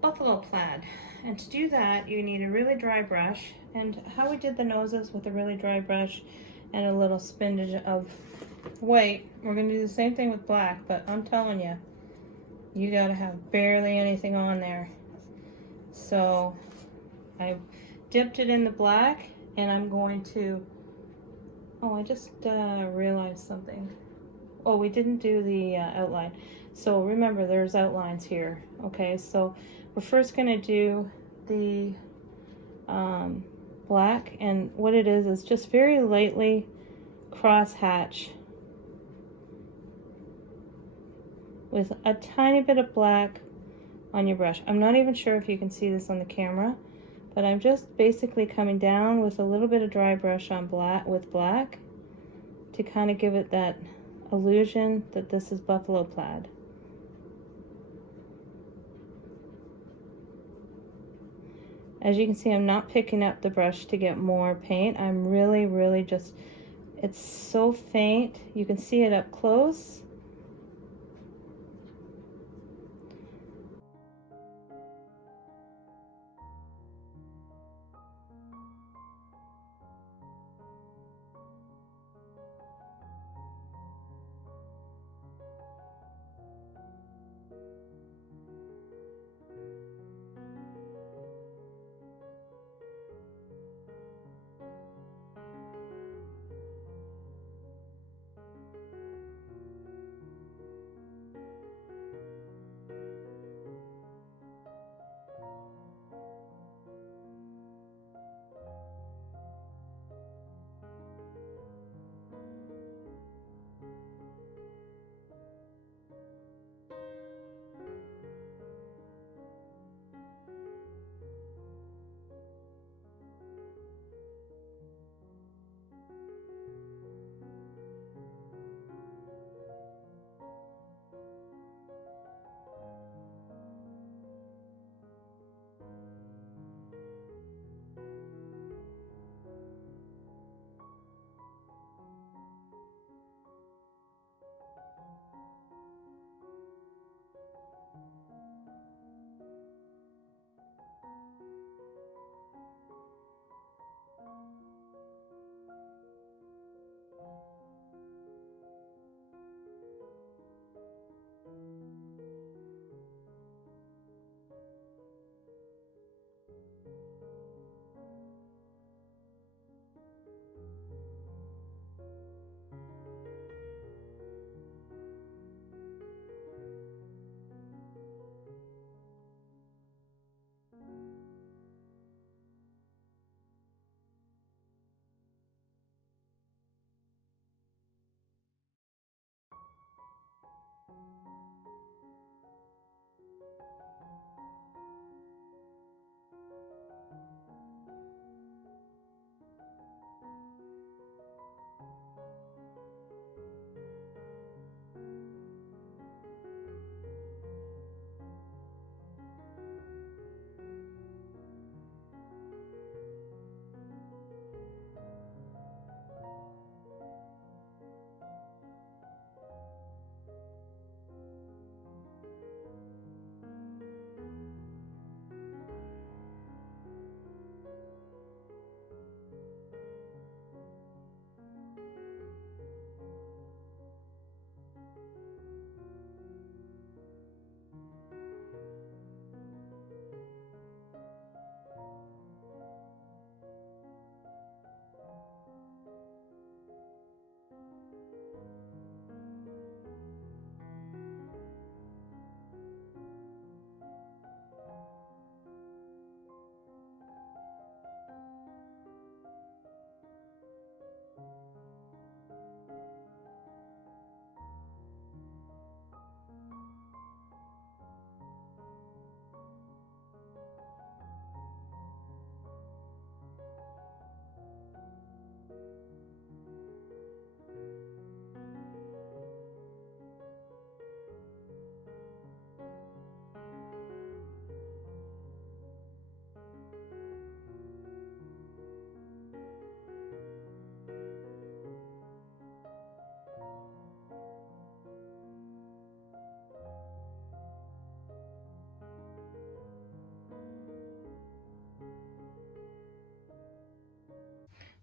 buffalo plaid, and to do that you need a really dry brush, and how we did the noses with a really dry brush and a little spinach of white, we're going to do the same thing with black, but I'm telling you, you got to have barely anything on there. So I dipped it in the black and I'm going to, oh, I just realized something. Oh, we didn't do the outline. So remember, there's outlines here. Okay, so we're first going to do the black, and what it is just very lightly cross hatch with a tiny bit of black on your brush. I'm not even sure if you can see this on the camera, but I'm just basically coming down with a little bit of dry brush on black to kind of give it that illusion that this is buffalo plaid. As you can see, I'm not picking up the brush to get more paint. I'm really just, it's so faint. You can see it up close.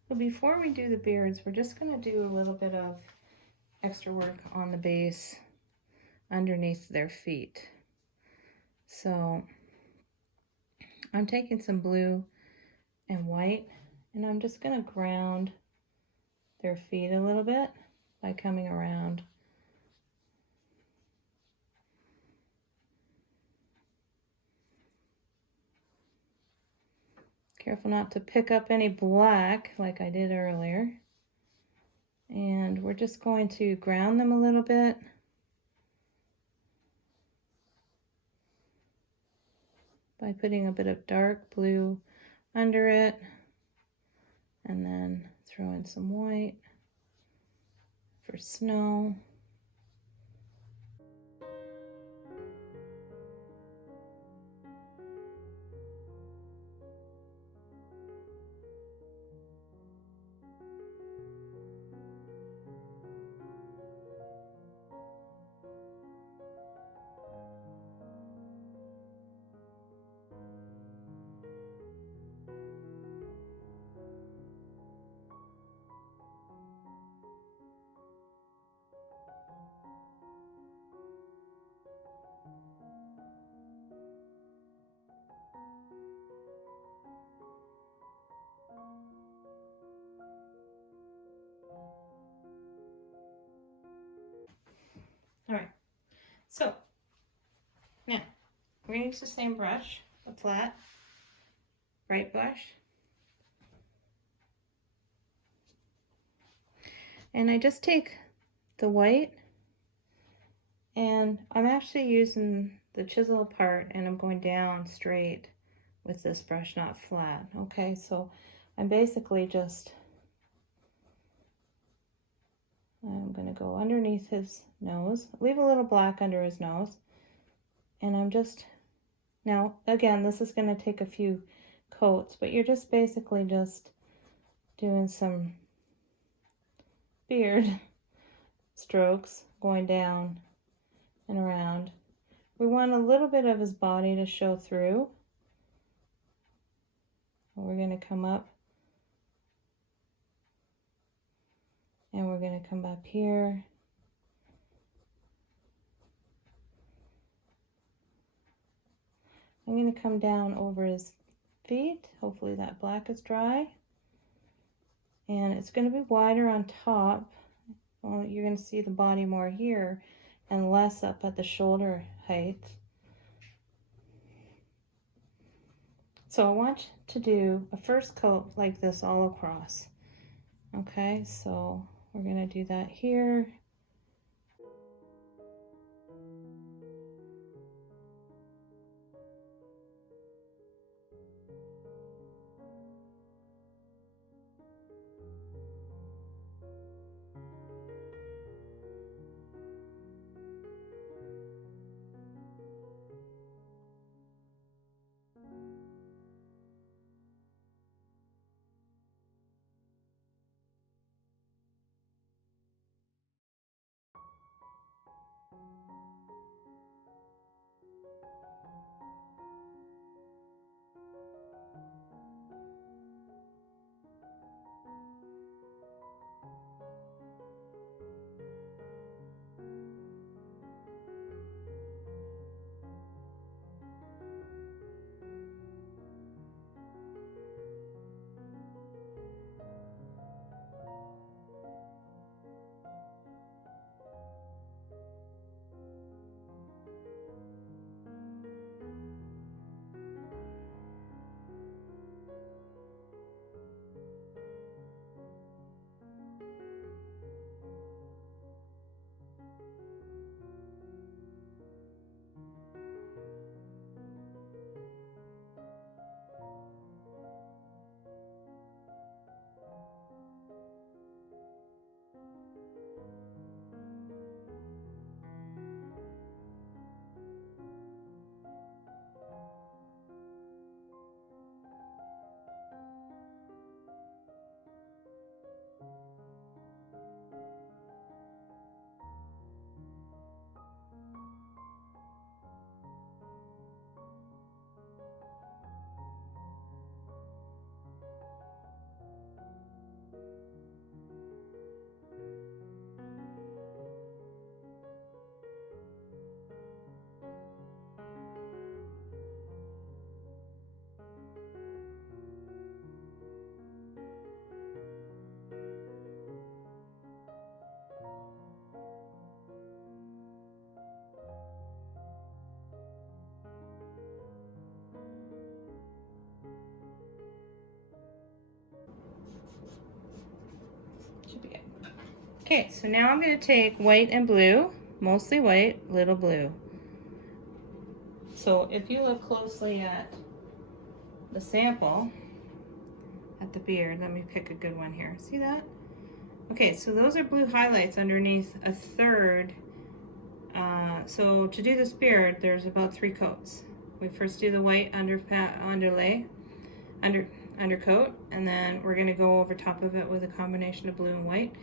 So before we do the beards, we're just going to do a little bit of extra work on the base underneath their feet. So I'm taking some blue and white, and I'm just going to ground their feet a little bit by coming around. Careful not to pick up any black like I did earlier. And we're just going to ground them a little bit. By putting a bit of dark blue under it, and then throw in some white for snow. So now we're going to use the same brush, a flat, bright brush. And I just take the white, and I'm actually using the chisel part, and I'm going down straight with this brush, not flat. Okay, so I'm basically just, I'm going to go underneath his nose, leave a little black under his nose, and I'm just, now again, this is going to take a few coats, but you're just basically just doing some beard strokes going down and around. We want a little bit of his body to show through. We're going to come up and we're going to come up here. I'm going to come down over his feet. Hopefully that black is dry. And it's going to be wider on top. Well, you're going to see the body more here and less up at the shoulder height. So I want to do a first coat like this all across. Okay, so we're going to do that here. Should be good. Okay, so now I'm going to take white and blue, mostly white, little blue. So if you look closely at the sample, at the beard, let me pick a good one here. See that? Okay, so those are blue highlights underneath a third. So to do this beard, there's about 3 coats. We first do the white undercoat, and then we're going to go over top of it with a combination of blue and white,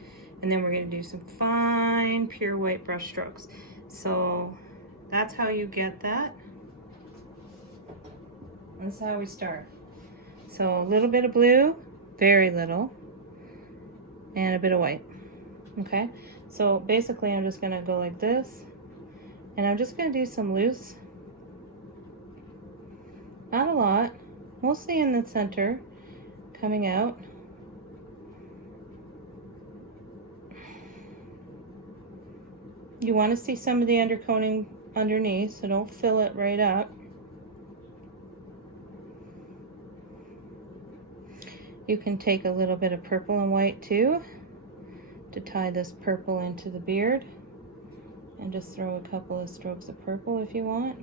and then we're going to do some fine pure white brush strokes. So that's how you get that. This is how we start. So a little bit of blue, very little, and a bit of white. Okay, so basically I'm just going to go like this, and I'm just going to do some loose, not a lot, mostly in the center, coming out. You want to see some of the undercoating underneath, so don't fill it right up. You can take a little bit of purple and white too to tie this purple into the beard, and just throw a couple of strokes of purple if you want.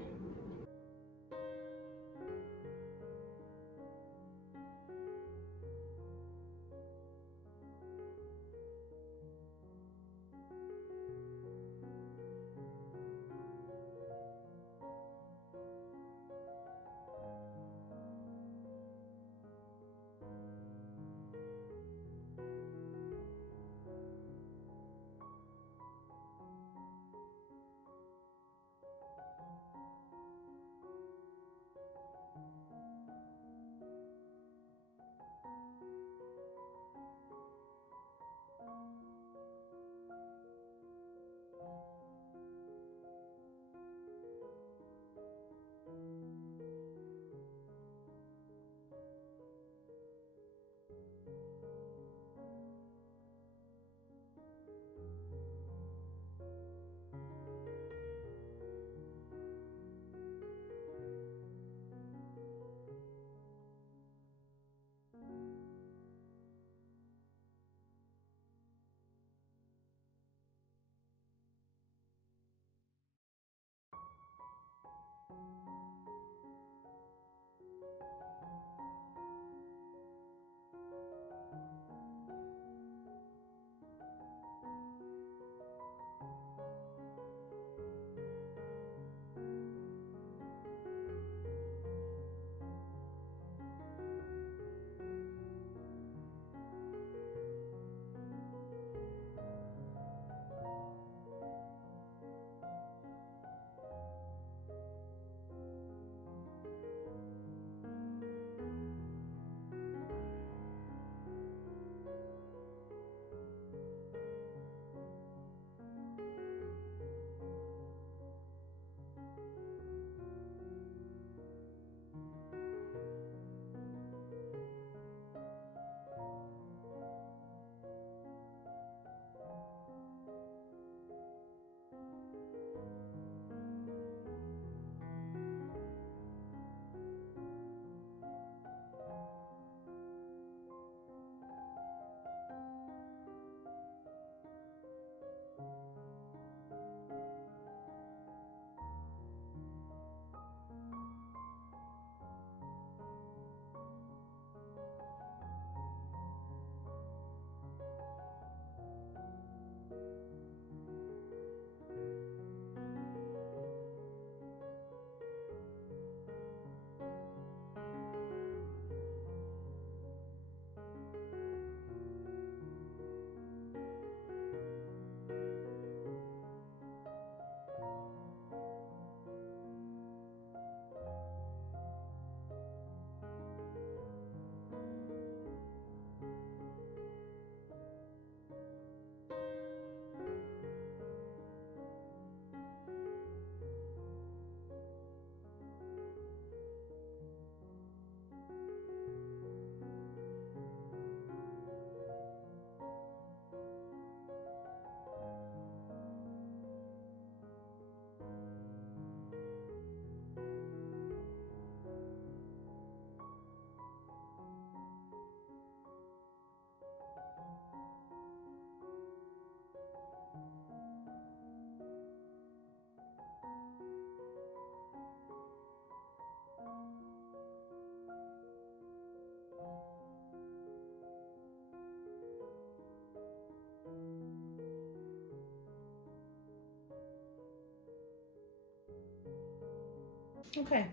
Okay,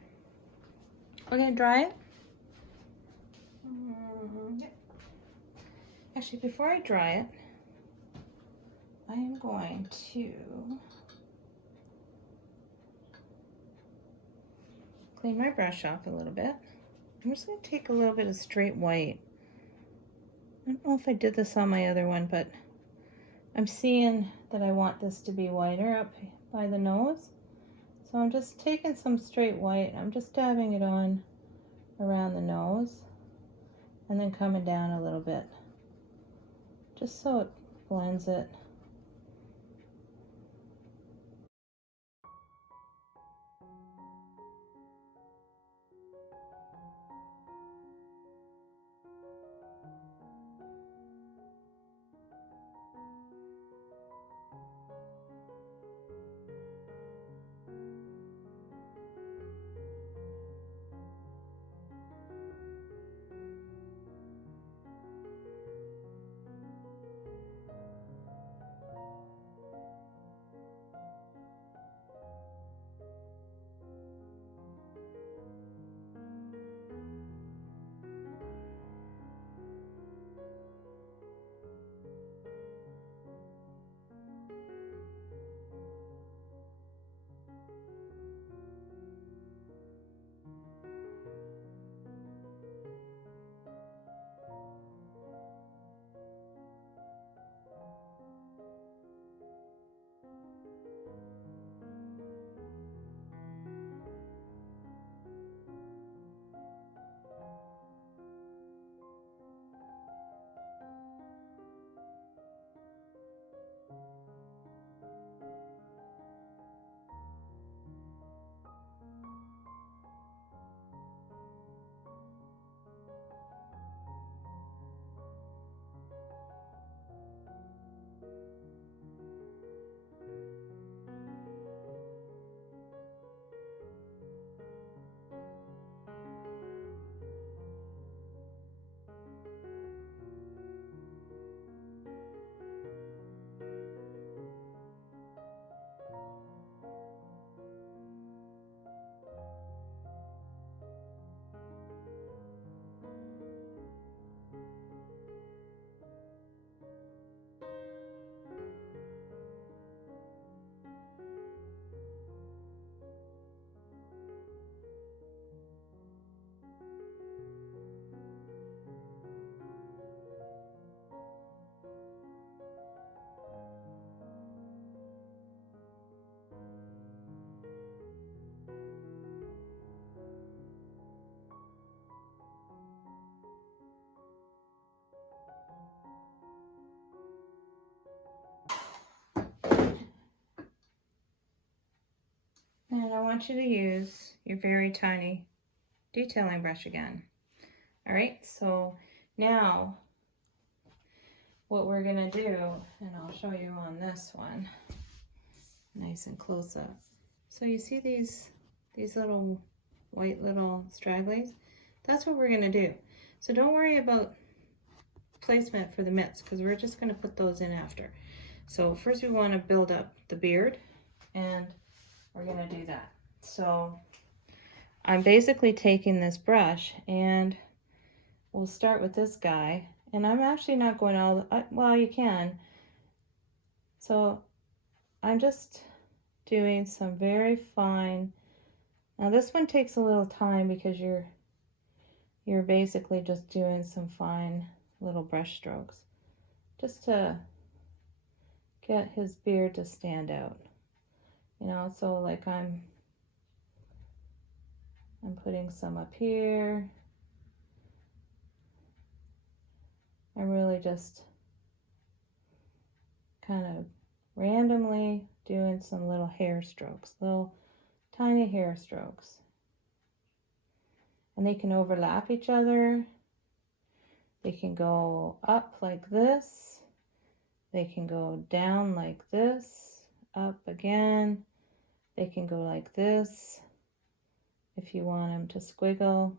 we're gonna dry it. Yeah. Actually, before I dry it, I am going to clean my brush off a little bit. I'm just gonna take a little bit of straight white. I don't know if I did this on my other one, but I'm seeing that I want this to be whiter up by the nose. So I'm just taking some straight white, I'm just dabbing it on around the nose and then coming down a little bit, just so it blends it. And I want you to use your very tiny detailing brush again. All right, so now what we're gonna do, and I'll show you on this one, nice and close up. So you see these little white little stragglies? That's what we're gonna do. So don't worry about placement for the mitts because we're just gonna put those in after. So first we wanna build up the beard and we're gonna do that. So I'm basically taking this brush and we'll start with this guy. And I'm actually not going all, well, you can. So I'm just doing some very fine. Now this one takes a little time because you're basically just doing some fine little brush strokes just to get his beard to stand out. You know, so like I'm putting some up here. I'm really just kind of randomly doing some little hair strokes, little tiny hair strokes. And they can overlap each other. They can go up like this. They can go down like this, up again. They can go like this if you want them to squiggle.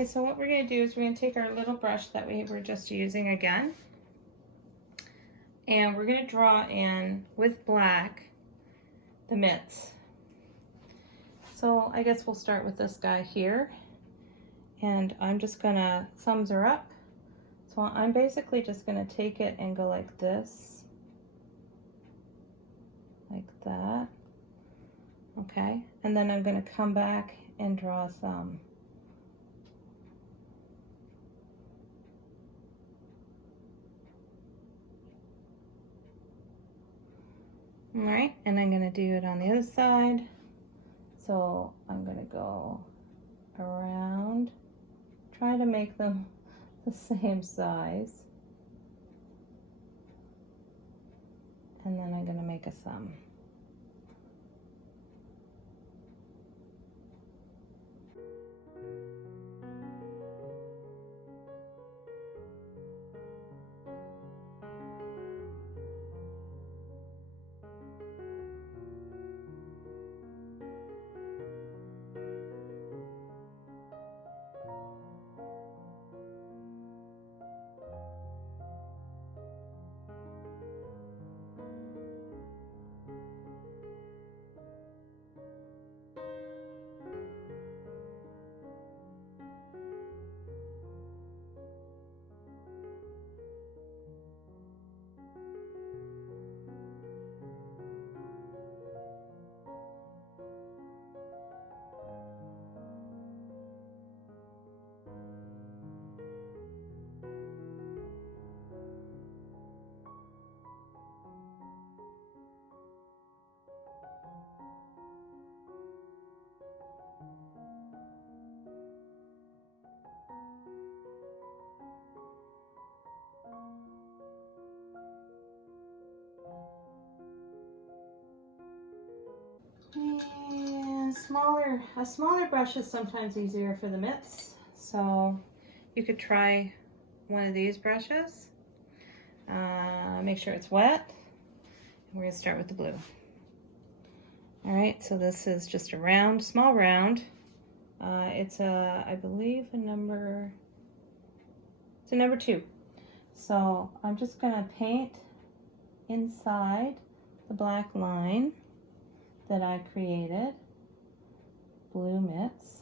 Okay, so what we're going to do is we're going to take our little brush that we were just using again, and we're going to draw in with black the mitts. So I guess we'll start with this guy here, and I'm just going to, thumbs are up, so I'm basically just going to take it and go like this, like that, Okay, and then I'm going to come back and draw some. All right, and I'm going to do it on the other side. So I'm going to go around, try to make them the same size. And then I'm going to make a thumb. And a smaller brush is sometimes easier for the mitts. So you could try one of these brushes. Make sure it's wet. We're going to start with the blue. All right, so this is just a round, small round. It's I believe it's a number 2. So I'm just going to paint inside the black line that I created, blue mitts.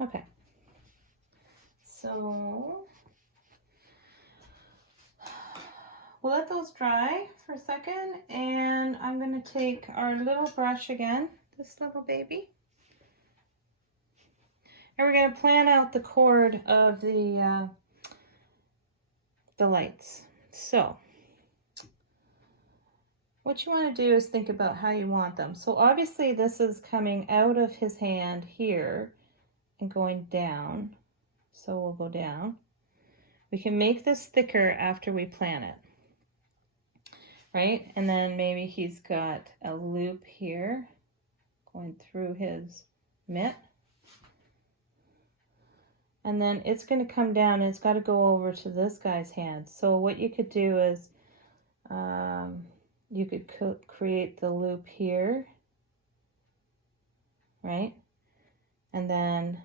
Okay. So we'll let those dry for a second, and I'm going to take our little brush again, this little baby, and we're going to plan out the cord of the lights. So what you want to do is think about how you want them. So obviously this is coming out of his hand here and going down. So we'll go down. We can make this thicker after we plan it, right? And then maybe he's got a loop here going through his mitt. And then it's going to come down and it's got to go over to this guy's hand. So what you could do is you could create the loop here, right? And then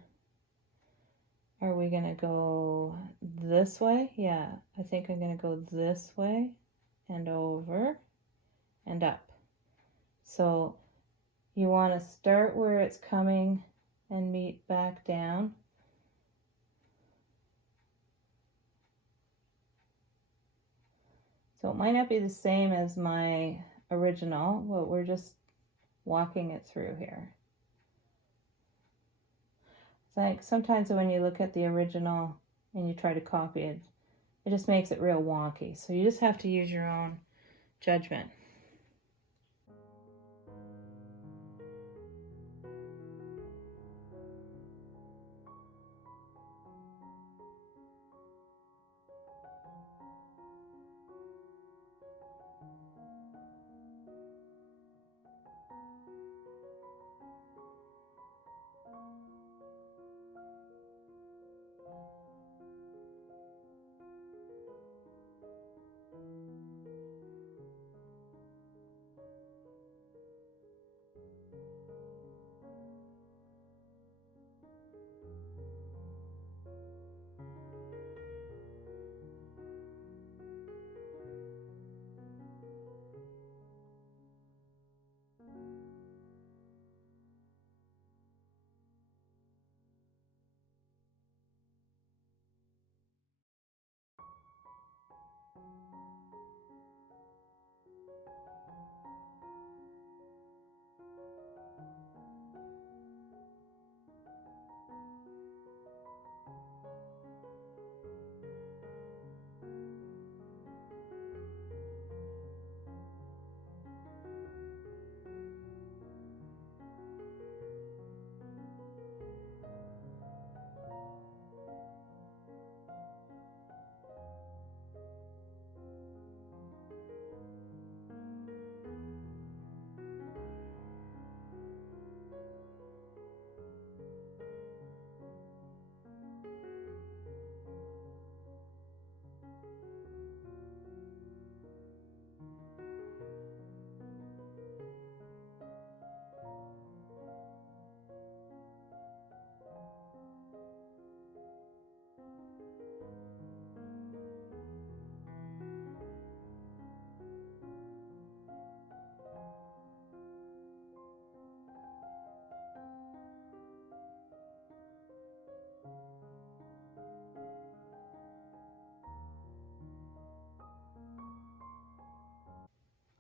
are we going to go this way? Yeah, I think I'm going to go this way and over and up. So you want to start where it's coming and meet back down. So it might not be the same as my original, but we're just walking it through here. It's like sometimes when you look at the original and you try to copy it, it just makes it real wonky. So you just have to use your own judgment.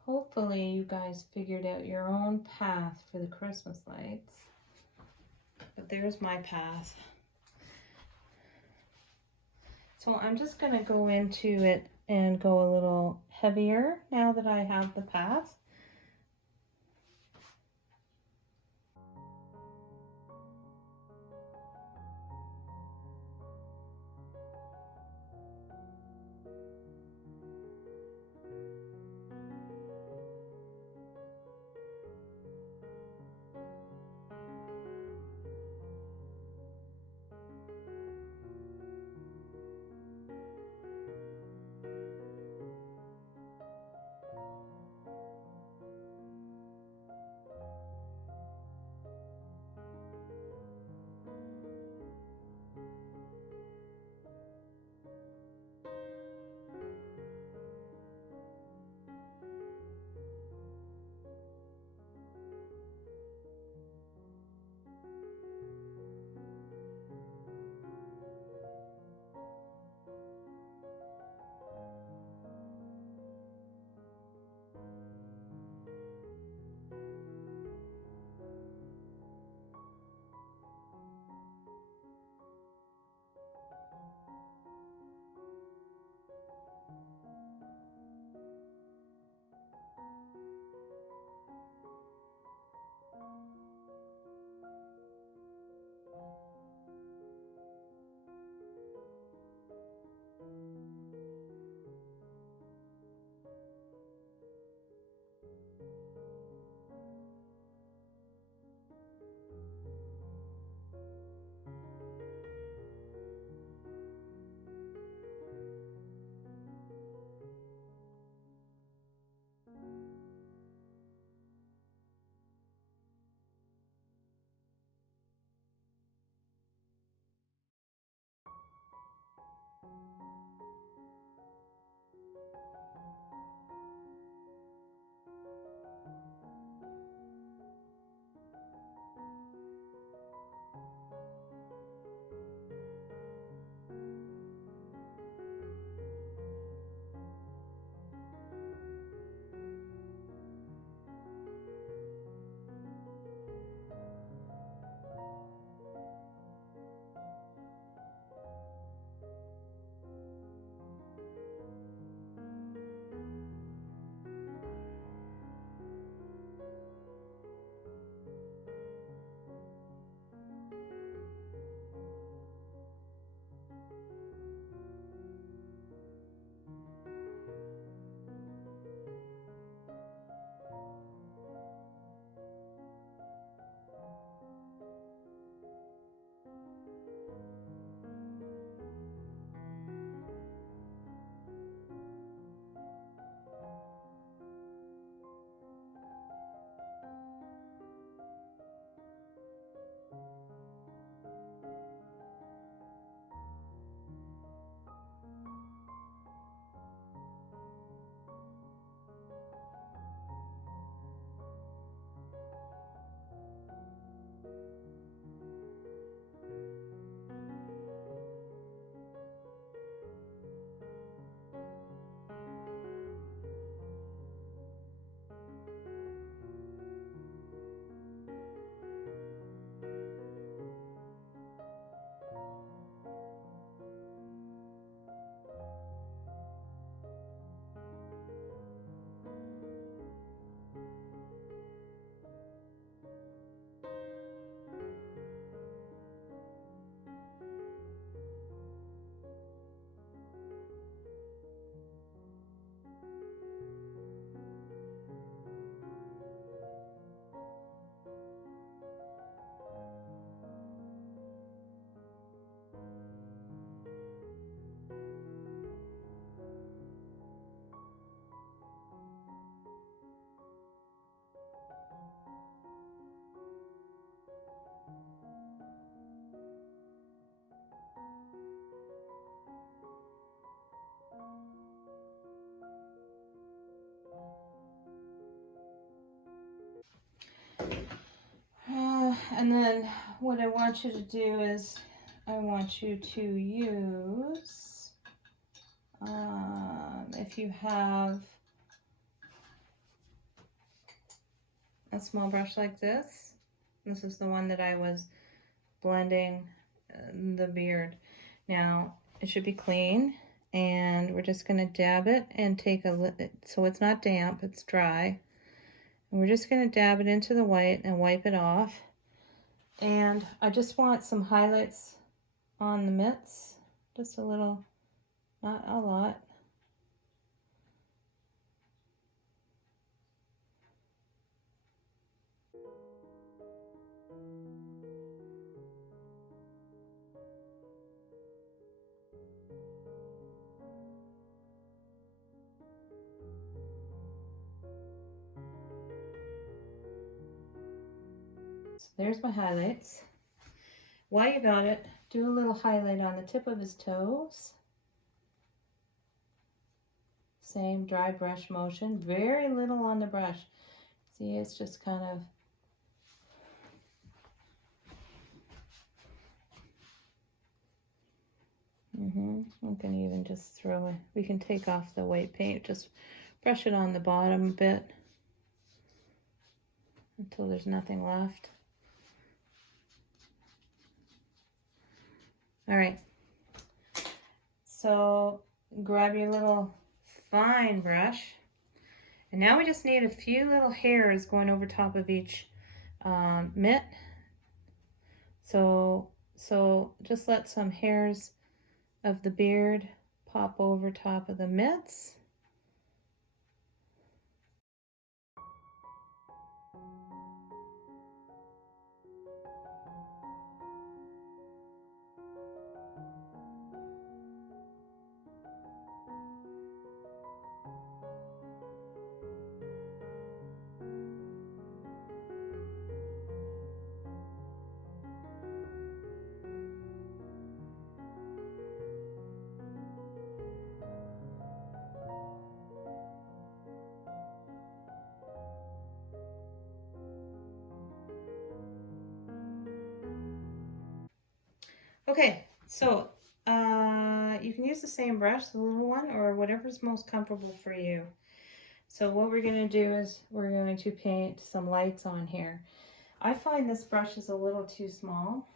Hopefully you guys figured out your own path for the Christmas lights. But there's my path. So I'm just going to go into it and go a little heavier now that I have the path. And then what I want you to do is I want you to use, if you have a small brush like this is the one that I was blending the beard. Now it should be clean, and we're just going to dab it and take so it's not damp, it's dry. And we're just going to dab it into the white and wipe it off. And I just want some highlights on the mitts, just a little, not a lot. So there's my highlights. While you got it, do a little highlight on the tip of his toes. Same dry brush motion, very little on the brush. See, it's just kind of, I'm gonna even just throw it. We can take off the white paint, just brush it on the bottom a bit until there's nothing left. All right, so grab your little fine brush, and now we just need a few little hairs going over top of each mitt. So just let some hairs of the beard pop over top of the mitts. Okay, so you can use the same brush, the little one, or whatever's most comfortable for you. So what we're going to do is we're going to paint some lights on here. I find this brush is a little too small.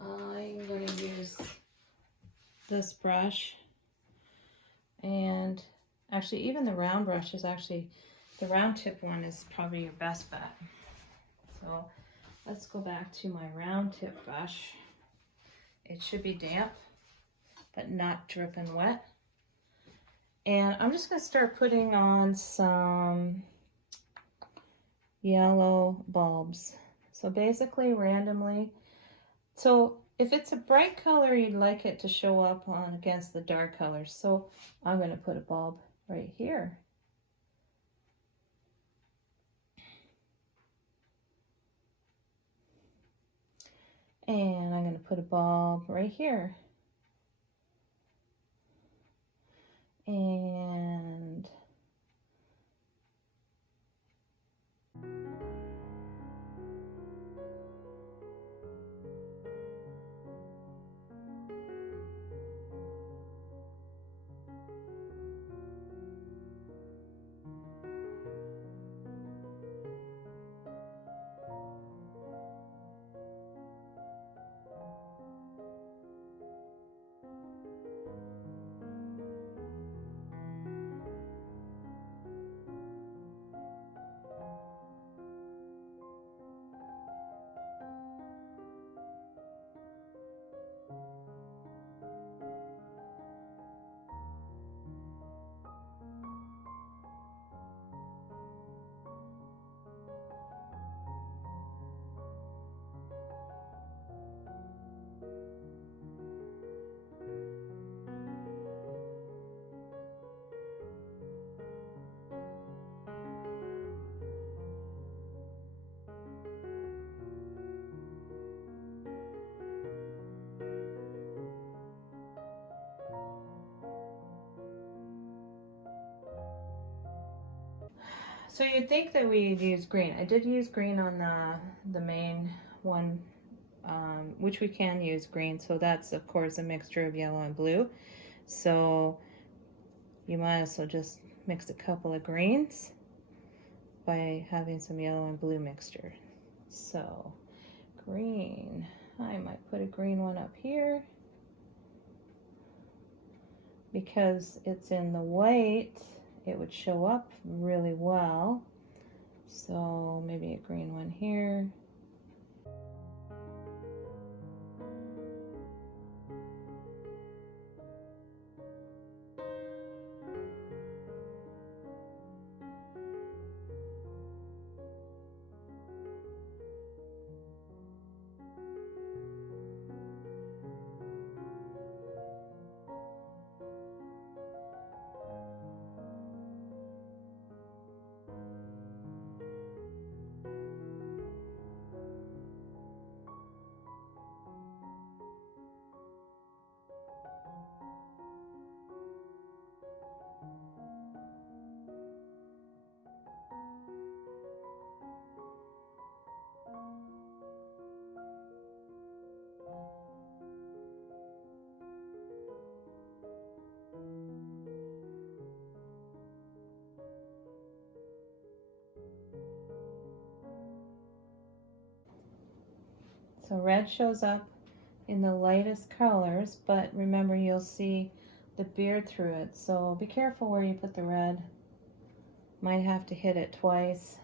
I'm going to use this brush, and actually even the round brush is actually, the round tip one is probably your best bet. So let's go back to my round tip brush. It should be damp, but not dripping wet. And I'm just going to start putting on some yellow bulbs. So basically randomly. So if it's a bright color, you'd like it to show up on against the dark colors. So I'm going to put a bulb right here. And I'm going to put a bulb right here. And So you'd think that we'd use green. I did use green on the main one, which we can use green. So that's of course a mixture of yellow and blue. So you might as well just mix a couple of greens by having some yellow and blue mixture. So green, I might put a green one up here because it's in the white, it would show up really well. So maybe a green one here. So red shows up in the lightest colors, but remember you'll see the beard through it. So be careful where you put the red. Might have to hit it twice.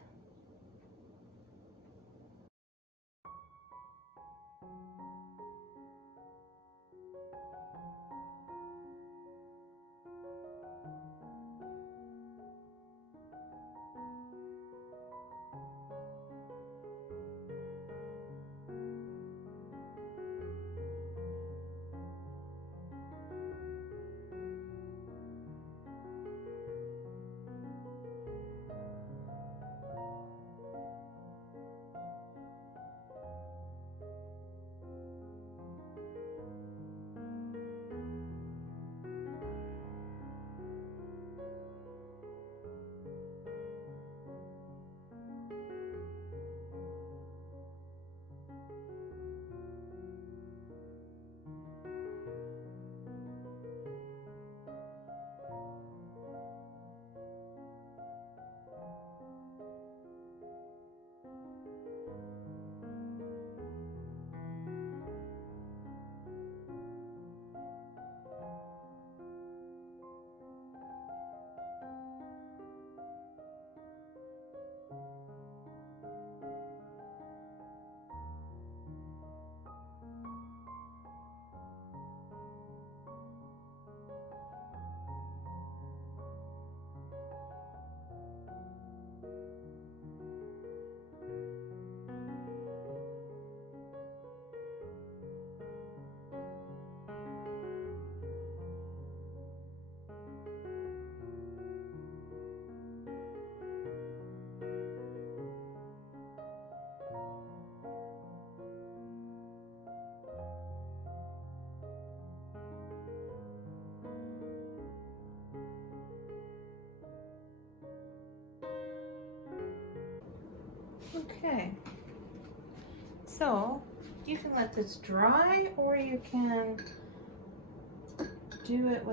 Okay, so you can let this dry or you can do it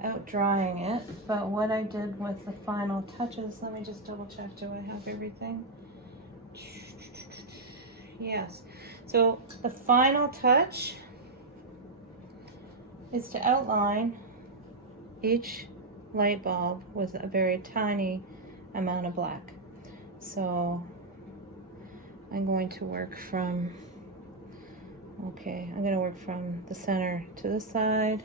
without drying it. But what I did with the final touches, let me just double check, do I have everything? Yes, so the final touch is to outline each light bulb with a very tiny amount of black. So I'm going to work from, I'm going to work from the center to the side.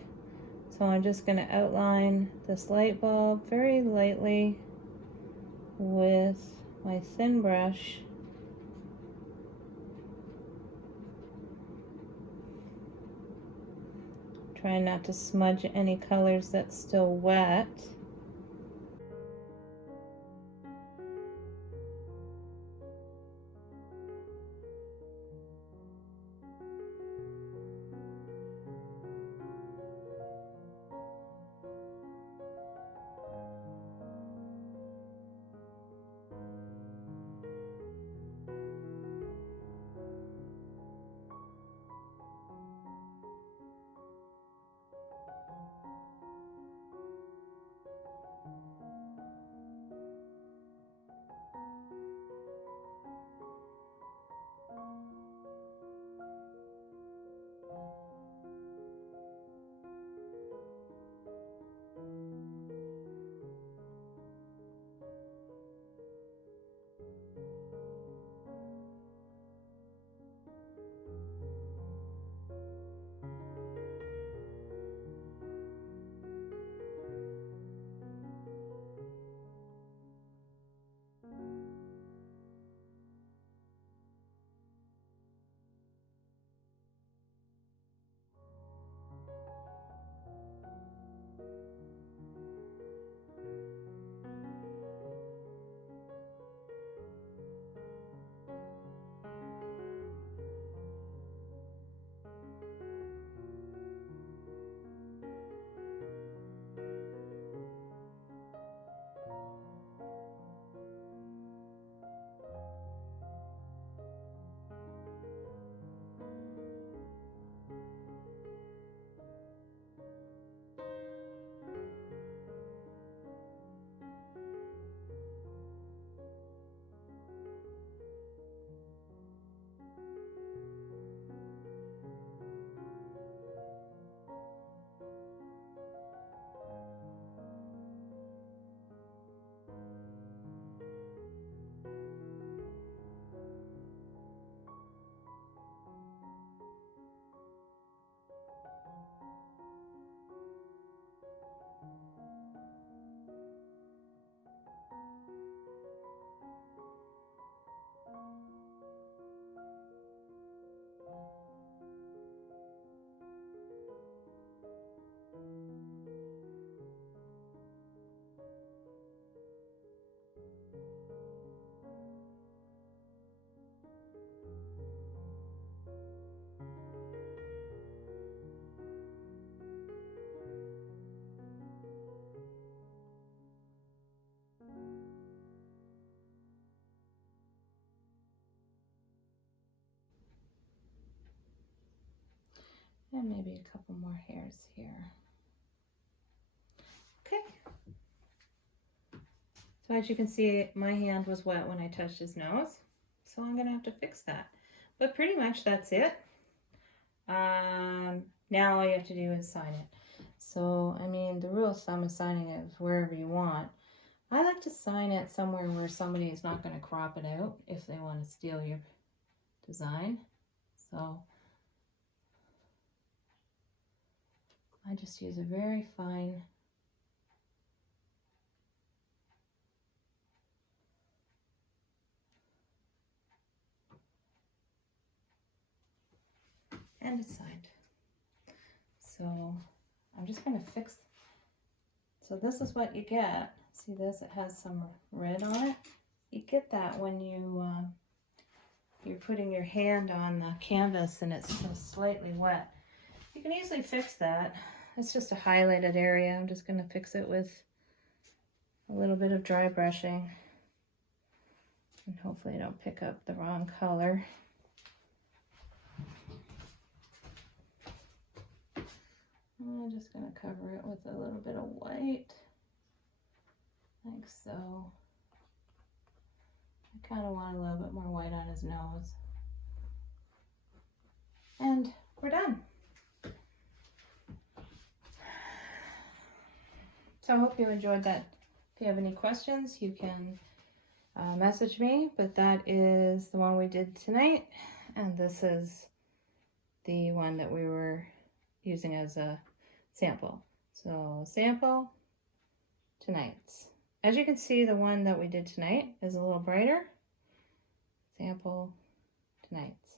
So I'm just going to outline this light bulb very lightly with my thin brush. Trying not to smudge any colors that's still wet. And maybe a couple more hairs here. Okay. So as you can see, my hand was wet when I touched his nose. So I'm gonna have to fix that. But pretty much that's it. Now all you have to do is sign it. So, I mean, the rule of thumb is signing it wherever you want. I like to sign it somewhere where somebody is not going to crop it out if they want to steal your design. So, I just use a very fine and it's signed. So I'm just going to fix. So this is what you get. See this? It has some red on it. You get that when you're putting your hand on the canvas and it's just slightly wet. You can easily fix that. It's just a highlighted area. I'm just going to fix it with a little bit of dry brushing. And hopefully I don't pick up the wrong color. I'm just going to cover it with a little bit of white, like so. I kind of want a little bit more white on his nose. And we're done. So I hope you enjoyed that. If you have any questions, you can message me, but that is the one we did tonight. And this is the one that we were using as a sample. So sample, tonight's. As you can see, the one that we did tonight is a little brighter. Sample, tonight's.